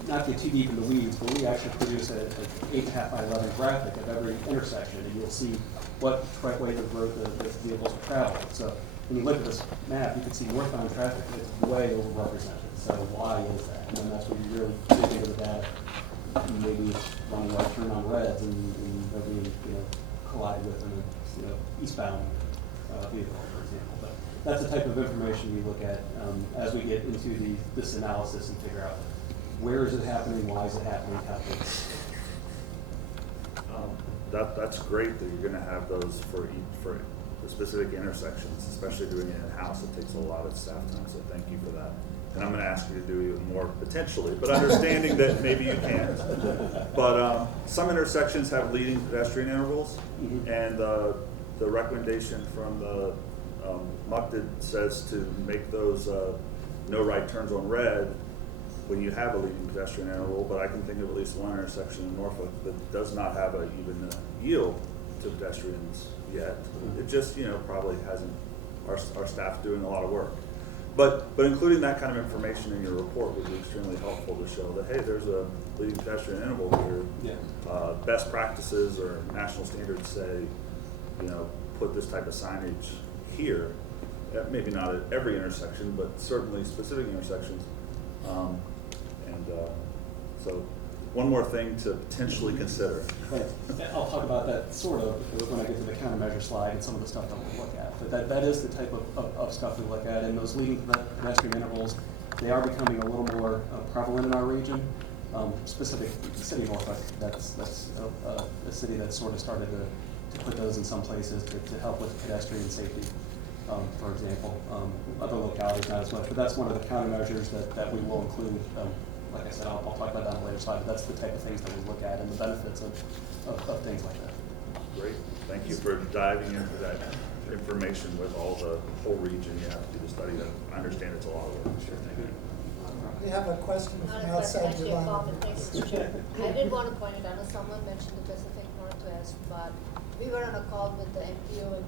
not get too deep in the weeds, but we actually produce an 8.5 by 11 graphic of every intersection, and you'll see what way the vehicles are traveling. So when you look at this map, you can see northbound traffic is way overrepresented. So why is that? And then that's where you really dig into the data. Maybe it's running right turn on reds and they're being collided with in a eastbound vehicle, for example. But that's the type of information we look at as we get into this analysis and figure out where is it happening, why is it happening, how big. That's great that you're going to have those for the specific intersections, especially doing it in-house. It takes a lot of staff time, so thank you for that. And I'm going to ask you to do even more potentially, but understanding that maybe you can't. But some intersections have leading pedestrian intervals, and the recommendation from the MUCDID says to make those no right turns on red when you have a leading pedestrian interval, but I can think of at least one intersection in Norfolk that does not have even a yield to pedestrians yet. It just, probably hasn't, our staff's doing a lot of work. But including that kind of information in your report would be extremely helpful to show that, hey, there's a leading pedestrian interval here. Yeah. Best practices or national standards say, put this type of signage here. Maybe not at every intersection, but certainly specific intersections. So one more thing to potentially consider. Right. I'll talk about that sort of when I get to the countermeasure slide and some of the stuff that we'll look at. But that is the type of stuff we look at. And those leading pedestrian intervals, they are becoming a little more prevalent in our region. Specific city of Norfolk, that's a city that sort of started to put those in some places to help with pedestrian safety, for example. Other localities, not as much, but that's one of the countermeasures that we will include. Like I said, I'll talk about that on the later slide, but that's the type of things that we look at and the benefits of things like that. Great. Thank you for diving into that information with all the whole region. You have to do the study. I understand it's a lot of work. Sure. Thank you. We have a question Not from a question, outside actually your a line. comment. Thank you, Mr. Chair. I did want to point it out, someone mentioned the Pacific Northwest, but we were on a call with the MPO in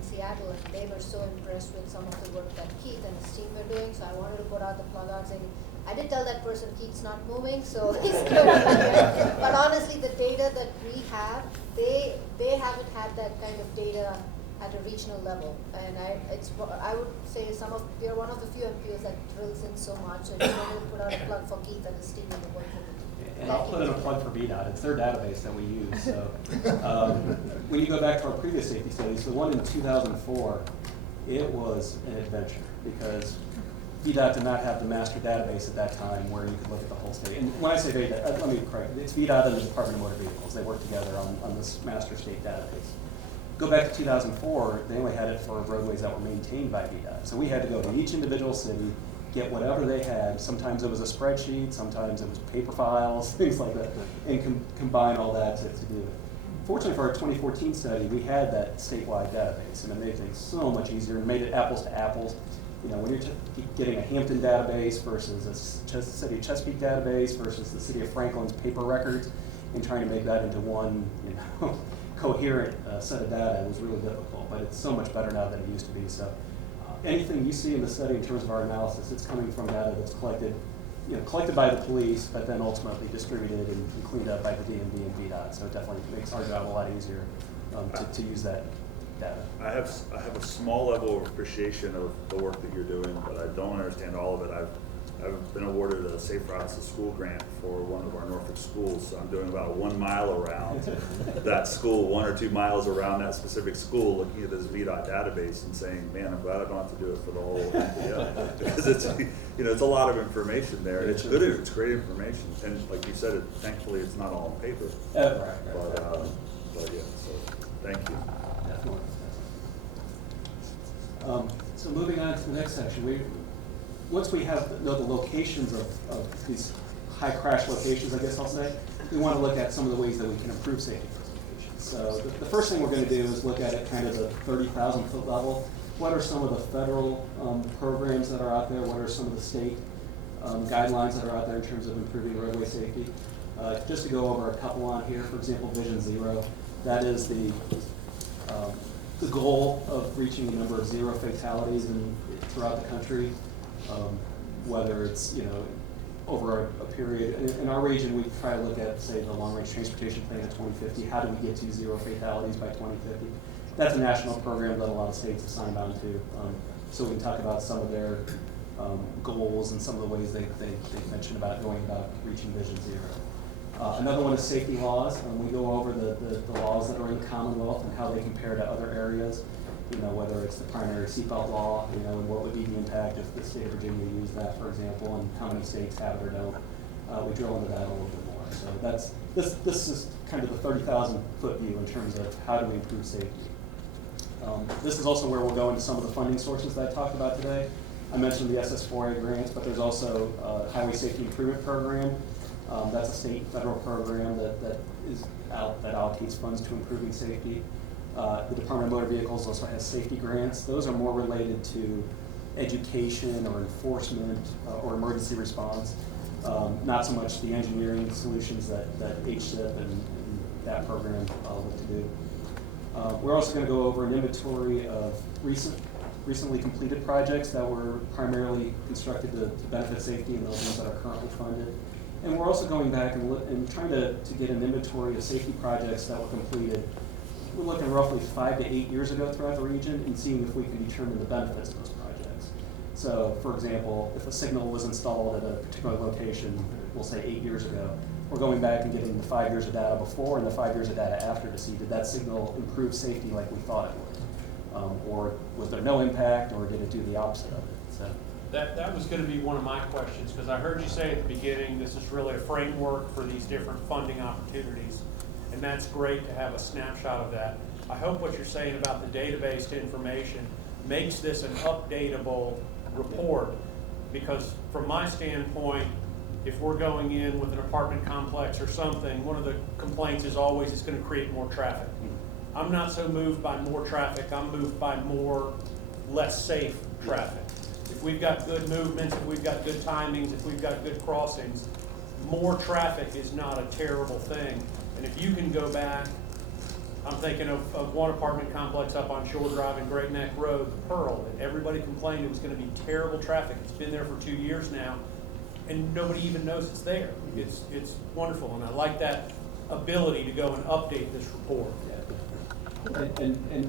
Seattle, and they were so impressed with some of the work that Keith and his team were doing, so I wanted to put out the plug out saying, I did tell that person Keith's not moving, so he's still there. But honestly, the data that we have, they haven't had that kind of data at a regional level. And I would say we are one of the few MPOs that drills in so much, and I wanted to put out a plug for Keith and his team and the work that they do. And I'll put in a plug for VDOT. It's their database that we use. So when you go back to our previous safety studies, the one in 2004, it was an adventure because VDOT did not have the master database at that time where you could look at the whole state. And when I say VDOT, let me correct, it's VDOT and the Department of Motor Vehicles. They work together on this master state database. Go back to 2004, they only had it for roadways that were maintained by VDOT. So we had to go to each individual city, get whatever they had. Sometimes it was a spreadsheet, sometimes it was paper files, things like that, and combine all that to do it. Fortunately for our 2014 study, we had that statewide database, and it made things so much easier and made it apples to apples. When you're getting a Hampton database versus a City of Chesapeake database versus the City of Franklin's paper records, and trying to make that into one, coherent set of data was really difficult. But it's so much better now than it used to be. So anything you see in the study in terms of our analysis, it's coming from data that's collected by the police, but then ultimately distributed and cleaned up by the DMV and VDOT. So it definitely makes our job a lot easier to use that data. I have a small level of appreciation of the work that you're doing, but I don't understand all of it. I've been awarded a Safe Routes to School grant for one of our Norfolk schools, so I'm doing about 1 mile around that school, 1 or 2 miles around that specific school, looking at this VDOT database and saying, man, I'm glad I don't have to do it for the whole MPO. Because it's a lot of information there, and it's good, it's great information. And like you said, thankfully it's not all on paper. But yeah, so thank you. So moving on to the next section, once we know the locations of these high crash locations, I guess I'll say, we want to look at some of the ways that we can improve safety for locations. So the first thing we're going to do is look at it kind of the 30,000 foot level. What are some of the federal programs that are out there? What are some of the state guidelines that are out there in terms of improving roadway safety? Just to go over a couple on here, for example, Vision Zero. That is the goal of reaching a number of zero fatalities throughout the country, whether it's over a period. In our region, we try to look at, say, the long-range transportation plan of 2050. How do we get to zero fatalities by 2050? That's a national program that a lot of states have signed on to. So we can talk about some of their goals and some of the ways they mentioned about going about reaching Vision Zero. Another one is safety laws. We go over the laws that are in the Commonwealth and how they compare to other areas. Whether it's the primary seatbelt law, and what would be the impact if the state of Virginia used that, for example, and how many states have it or don't. We drill into that a little bit more. So this is kind of the 30,000 foot view in terms of how do we improve safety. This is also where we'll go into some of the funding sources that I talked about today. I mentioned the SS4A grants, but there's also a Highway Safety Improvement Program. That's a state and federal program that allocates funds to improving safety. The Department of Motor Vehicles also has safety grants. Those are more related to education or enforcement or emergency response, not so much the engineering solutions that HSIP and that program look to do. We're also going to go over an inventory of recently completed projects that were primarily constructed to benefit safety and those ones that are currently funded. And we're also going back and trying to get an inventory of safety projects that were completed. We're looking roughly 5 to 8 years ago throughout the region and seeing if we can determine the benefits of those projects. So, for example, if a signal was installed at a particular location, we'll say 8 years ago, we're going back and getting the 5 years of data before and the 5 years of data after to see did that signal improve safety like we thought it would, or was there no impact, or did it do the opposite of it? So that was going to be one of my questions, because I heard you say at the beginning this is really a framework for these different funding opportunities, and that's great to have a snapshot of that. I hope what you're saying about the database information makes this an updatable report, because from my standpoint, if we're going in with an apartment complex or something, one of the complaints is always it's going to create more traffic. I'm not so moved by more traffic, I'm moved by less safe traffic. If we've got good movements, if we've got good timings, if we've got good crossings, more traffic is not a terrible thing. And if you can go back, I'm thinking of one apartment complex up on Shore Drive and Great Neck Road, Pearl, and everybody complained it was going to be terrible traffic. It's been there for 2 years now, and nobody even knows it's there. It's wonderful, and I like that ability to go and update this report. And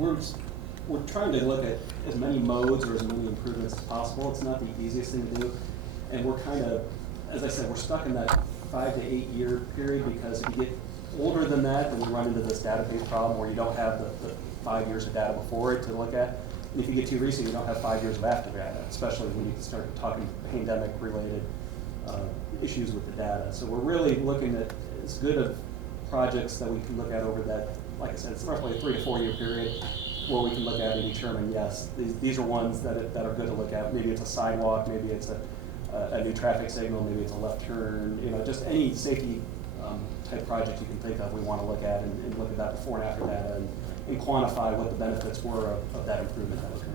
we're trying to look at as many modes or as many improvements as possible. It's not the easiest thing to do, and we're kind of, as I said, we're stuck in that 5 to 8 year period, because if you get older than that, then you run into this database problem where you don't have the 5 years of data before it to look at. And if you get too recent, you don't have 5 years of after data, especially when you start talking pandemic-related issues with the data. So we're really looking at as good of projects that we can look at over that, like I said, it's roughly a 3 to 4 year period where we can look at and determine, yes, these are ones that are good to look at. Maybe it's a sidewalk, maybe it's a new traffic signal, maybe it's a left turn, just any safety type project you can think of, we want to look at and look at that before and after data and quantify what the benefits were of that improvement that was made.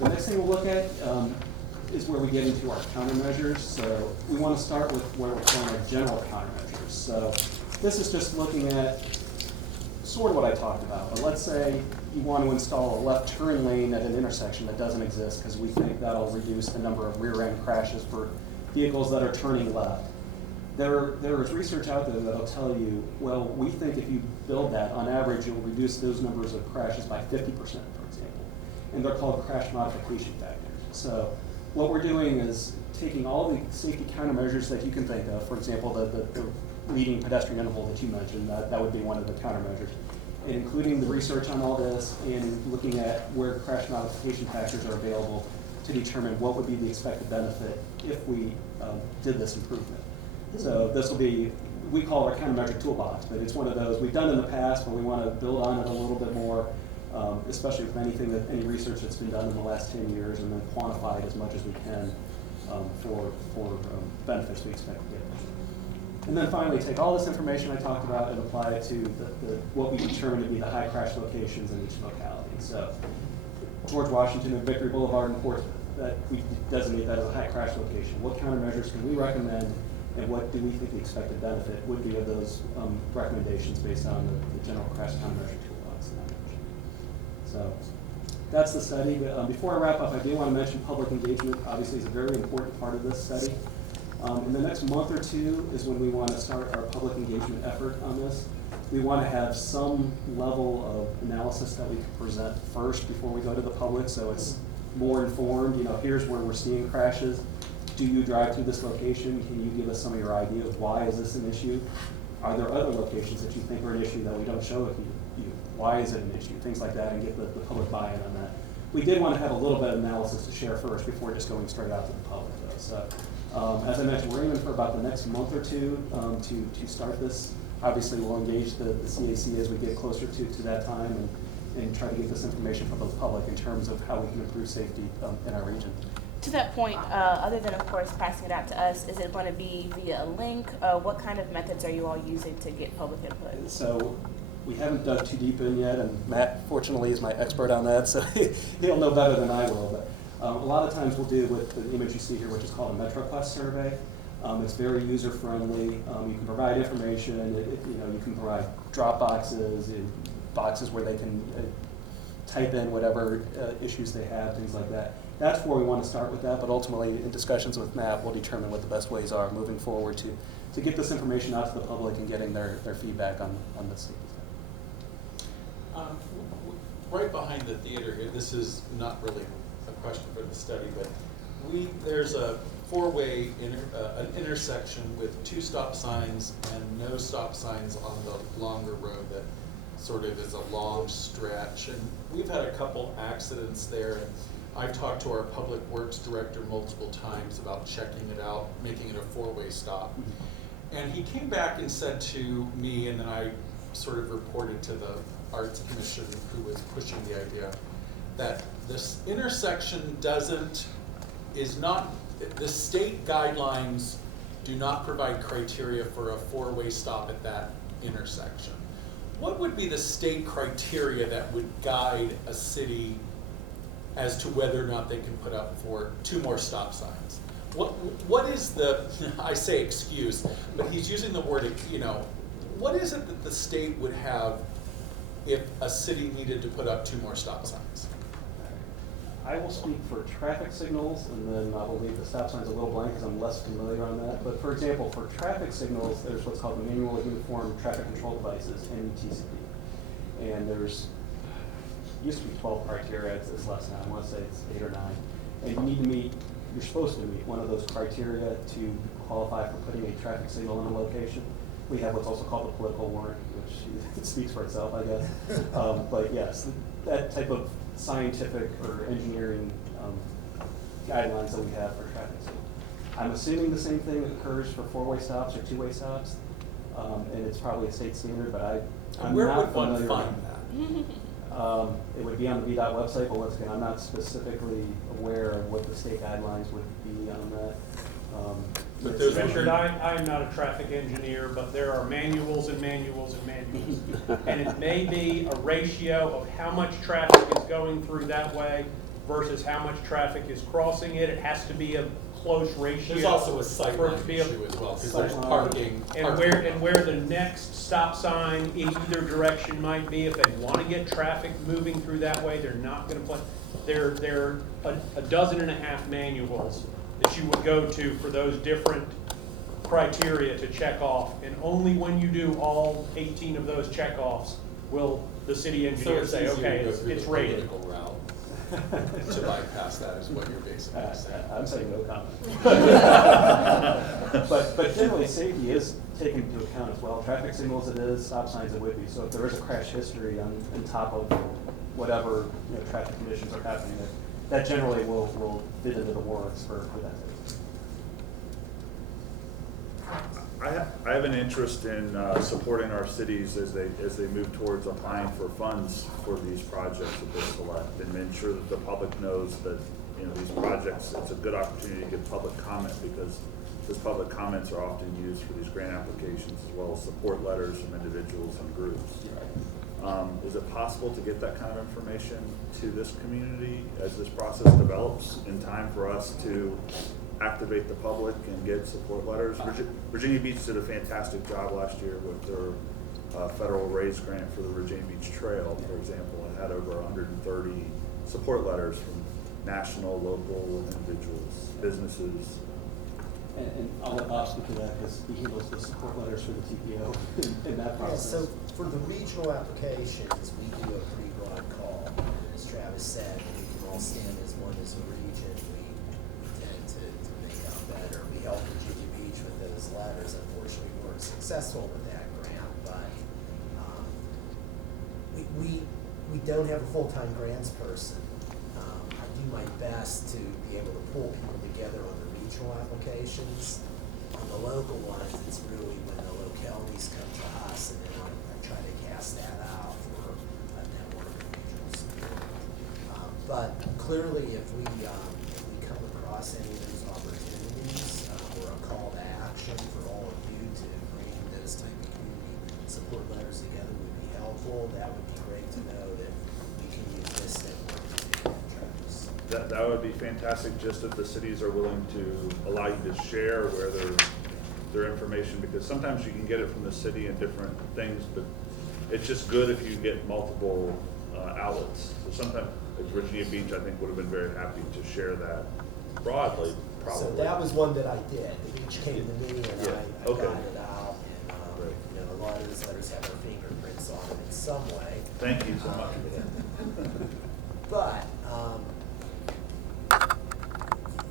The next thing we'll look at is where we get into our countermeasures. So we want to start with where we're calling our general countermeasures. So this is just looking at sort of what I talked about. But let's say you want to install a left turn lane at an intersection that doesn't exist, because we think that'll reduce the number of rear-end crashes for vehicles that are turning left. There is research out there that'll tell you, well, we think if you build that, on average, it will reduce those numbers of crashes by 50%, for example. And they're called crash modification factors. So what we're doing is taking all the safety countermeasures that you can think of. For example, the leading pedestrian interval that you mentioned, that would be one of the countermeasures. And including the research on all this and looking at where crash modification factors are available to determine what would be the expected benefit if we did this improvement. So this will be we call it our countermeasure toolbox, but it's one of those we've done in the past, but we want to build on it a little bit more, especially with any research that's been done in the last 10 years, and then quantify it as much as we can for benefits we expect to get. And then finally, take all this information I talked about and apply it to what we determine to be the high crash locations in each locality. So George Washington and Victory Boulevard in Portsmouth, that we designate that as a high crash location. What countermeasures can we recommend, and what do we think the expected benefit would be of those recommendations based on the general crash countermeasure toolbox that I mentioned. So that's the study. Before I wrap up, I do want to mention public engagement. Obviously, is a very important part of this study. In the next month or two is when we want to start our public engagement effort on this. We want to have some level of analysis that we can present first before we go to the public, so it's more informed. You know, here's where we're seeing crashes. Do you drive through this location? Can you give us some of your idea of why is this an issue? Are there other locations that you think are an issue that we don't show with you? Why is it an issue? Things like that, and get the public buy-in on that. We did want to have a little bit of analysis to share first before just going straight out to the public, though. So, as I mentioned, we're aiming for about the next month or two to start this. Obviously, we'll engage the CAC as we get closer to that time and try to get this information from the public in terms of how we can improve safety in our region. To that point, other than, of course, passing it out to us, is it going to be via a link? What kind of methods are you all using to get public input? So we haven't dug too deep in yet, and Matt, fortunately, is my expert on that, so he'll know better than I will. But a lot of times we'll do with the image you see here, which is called a MetroQuest survey. It's very user-friendly. You can provide information. You can provide drop boxes, boxes where they can type in whatever issues they have, things like that. That's where we want to start with that, but ultimately, in discussions with Matt, we'll determine what the best ways are moving forward to get this information out to the public and getting their feedback on this. Right behind the theater here, this is not really a question for the study, but there's a four-way an intersection with 2 stop signs and no stop signs on the longer road that sort of is a long stretch. And we've had a couple accidents there. And I've talked to our public works director multiple times about checking it out, making it a 4-way stop. And he came back and said to me, and then I sort of reported to the Arts Commission who was pushing the idea, that this intersection the state guidelines do not provide criteria for a 4-way stop at that intersection. What would be the state criteria that would guide a city as to whether or not they can put up 2 more stop signs? What is I say excuse, but he's using the word, what is it that the state would have if a city needed to put up 2 more stop signs? I will speak for traffic signals, and then I will leave the stop signs a little blank because I'm less familiar on that. But for example, for traffic signals, there's what's called the Manual Uniform Traffic Control Devices, METCD. And there's, used to be 12 criteria, it's less now, I want to say it's 8 or 9. And you're supposed to meet one of those criteria to qualify for putting a traffic signal in a location. We have what's also called the political warrant, which it speaks for itself, I guess. But yes, that type of scientific or engineering guidelines that we have for traffic signals. I'm assuming the same thing occurs for 4-way stops or 2-way stops, and it's probably a state standard, but I'm where not would one familiar find with that? It would be on the VDOT website, but once again, I'm not specifically aware of what the state guidelines would be on that. But there's Richard, I'm not a traffic engineer, but there are manuals and manuals and manuals. And it may be a ratio of how much traffic is going through that way versus how much traffic is crossing it. It has to be a close ratio. There's also a for it sightline to be issue as well, because there's parking. And where the next stop sign in either direction might be, if they want to get traffic moving through that way, they're not going to put. There are a dozen and a half manuals that you would go to for those different criteria to check off, and only when you do all 18 of those check-offs will the city engineer say, okay, it's rated. To bypass that is what you're basically saying. I'm saying no comment. but generally, safety is taken into account as well. Traffic signals it is, stop signs it would be. So if there is a crash history on top of whatever traffic conditions are happening, that generally will fit into the warrants for that. I have an interest in supporting our cities as they move towards applying for funds for these projects that they select, and make sure that the public knows that, you know, these projects, it's a good opportunity to give public comment, because those public comments are often used for these grant applications, as well as support letters from individuals and groups. Is it possible to get that kind of information to this community as this process develops in time for us to activate the public and get support letters? Virginia Beach did a fantastic job last year with their federal raise grant for the Virginia Beach Trail, for example. It had over 130 support letters from national, local individuals, businesses. And I'll let Bob speak to that, because he handles the support letters for the TPO in that Yeah, process. so for the regional applications, we do a pretty broad call. As Travis said, we can all stand as one as a region. We tend to make out better. We helped Virginia Beach with those letters. Unfortunately, we weren't successful with that grant, but we don't have a full-time grants person. I do my best to be able to pull people together on the regional applications. On the local ones, it's really when the localities come to us, and then I try to cast that out for a network of regional support. But clearly, if we come across any of those opportunities, or a call to action for all of you to bring those type of community support letters together would be helpful. That would be great to know that we can use this network to do that, Travis. That would be fantastic, just if the cities are willing to allow you to share where their information, because sometimes you can get it from the city in different things, but it's just good if you get multiple outlets. So sometimes, like Virginia Beach, I think would have been very happy to share that broadly, probably. So that was one that I did. The beach came to me, and I Okay. got it out. And you know, a lot of those letters have our fingerprints on them in some way. Thank you so much. But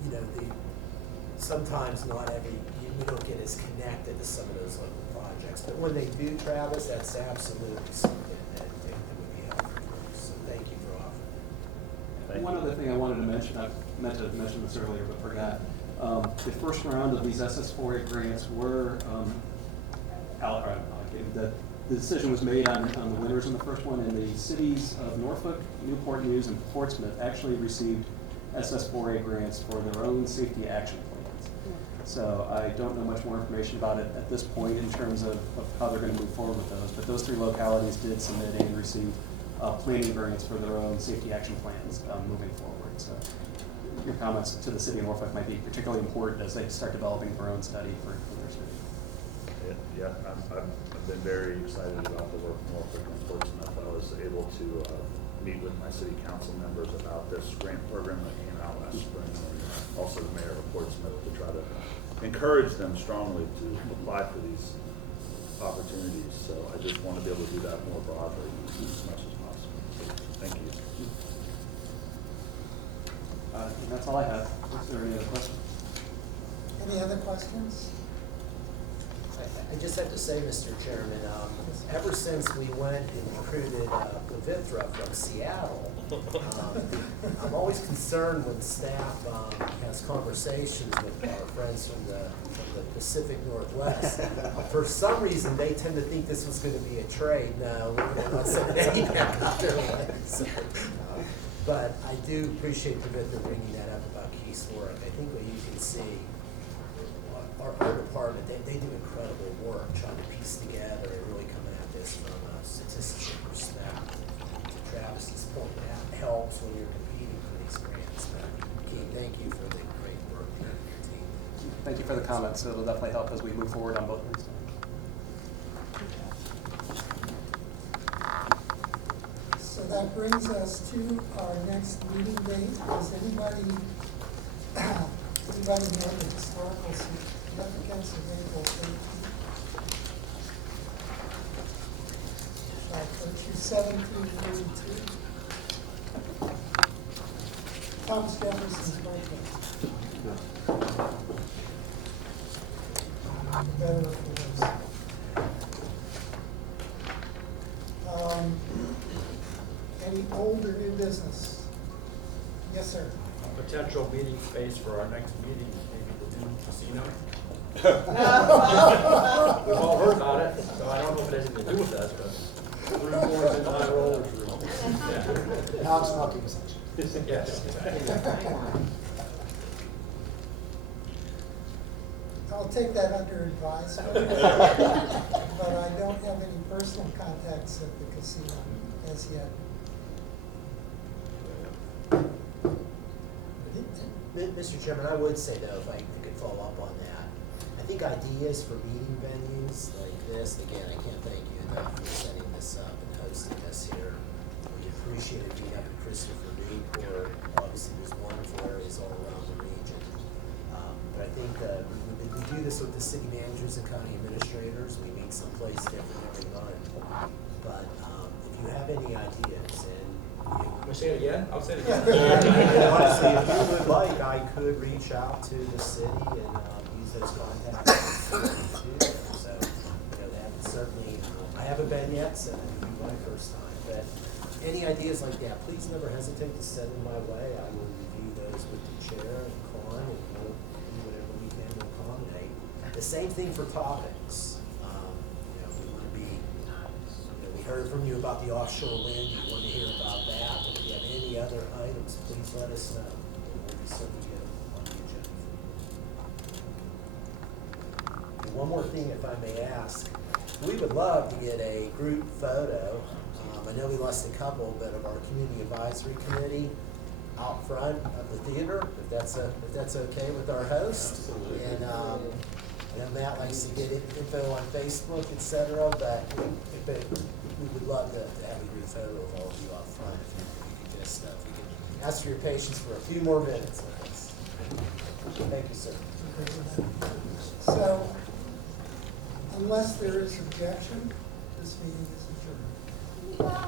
you know, sometimes not every, we don't get as connected to some of those local projects. But when they do, Travis, that's absolutely something that would be helpful. So thank you for offering. One other thing I wanted to mention, I meant to mention this earlier but forgot. The first round of these SS4A grants were, the decision was made on the winners in the first one, and the cities of Norfolk, Newport News, and Portsmouth actually received SS4A grants for their own safety action plans. So I don't know much more information about it at this point in terms of how they're going to move forward with those, but those three localities did submit and receive planning grants for their own safety action plans moving forward. So your comments to the city of Norfolk might be particularly important as they start developing their own study for their city. Yeah, I've been very excited about the work in Norfolk and Portsmouth. I was able to meet with my city council members about this grant program that came out last spring, and also the mayor of Portsmouth, to try to encourage them strongly to apply for these opportunities. So I just want to be able to do that more broadly as much as possible. Thank you. And that's all I have. Is there any other questions? Any other questions? I just have to say, Mr. Chairman, ever since we went and recruited Pavitra from Seattle, I'm always concerned when staff has conversations with our friends from the Pacific Northwest. For some reason, they tend to think this was going to be a trade. No, we're not sending any back out their way. So, but I do appreciate Pavitra bringing that up about Keith's work. I think what you can see, our department, they do incredible work trying to piece together and really coming at this from a statistical perspective. To Travis's point, that helps when you're competing for these grants. But Keith, thank you for the great work that your team did. Thank you for the comments. It'll definitely help as we move forward on both these. So that brings us to our next meeting date. Does anybody know the historical significance of April 13th? Shall I put you 1742? Thomas Jefferson's birthday. Better for this. Any old or new business? Yes, sir. A potential meeting space for our next meeting, maybe the new casino. We've all heard about it, so I don't know if it has anything to do with us, but. Through Florence into high rollers room. Now it's smoking section. Yes. I'll take that under advisement, but I don't have any personal contacts at the casino as yet. Mr. Chairman, I would say though, if I could follow up on that, I think ideas for meeting venues like this, again, I can't thank you enough for setting this up and hosting us here. We appreciate it being up in Christopher Newport. Obviously, there's wonderful areas all around the region. But I think we do this with the city managers and county administrators. We meet someplace different every month. But if you have any ideas and Can I say it again? I'll say it again. honestly, if you would like, I could reach out to the city and use those contacts to do that. So, that certainly, I haven't been yet, so that would be my first time. But any ideas like that, please never hesitate to send them my way. I will review those with the chair and Con, and we'll do whatever we can to accommodate. The same thing for topics. If we want to be we heard from you about the offshore wind. You want to hear about that. If you have any other items, please let us know. We'll be certainly get them on the agenda. And one more thing, if I may ask, we would love to get a group photo. I know we lost a couple, but of our community advisory committee out front of the theater, if that's okay with our host. And I know Matt likes to get info on Facebook, etc. But we would love to have a group photo of all of you out front. If you could just, if you could ask for your patience for a few more minutes with us. Thank you, sir. So, unless there is objection, this meeting is adjourned.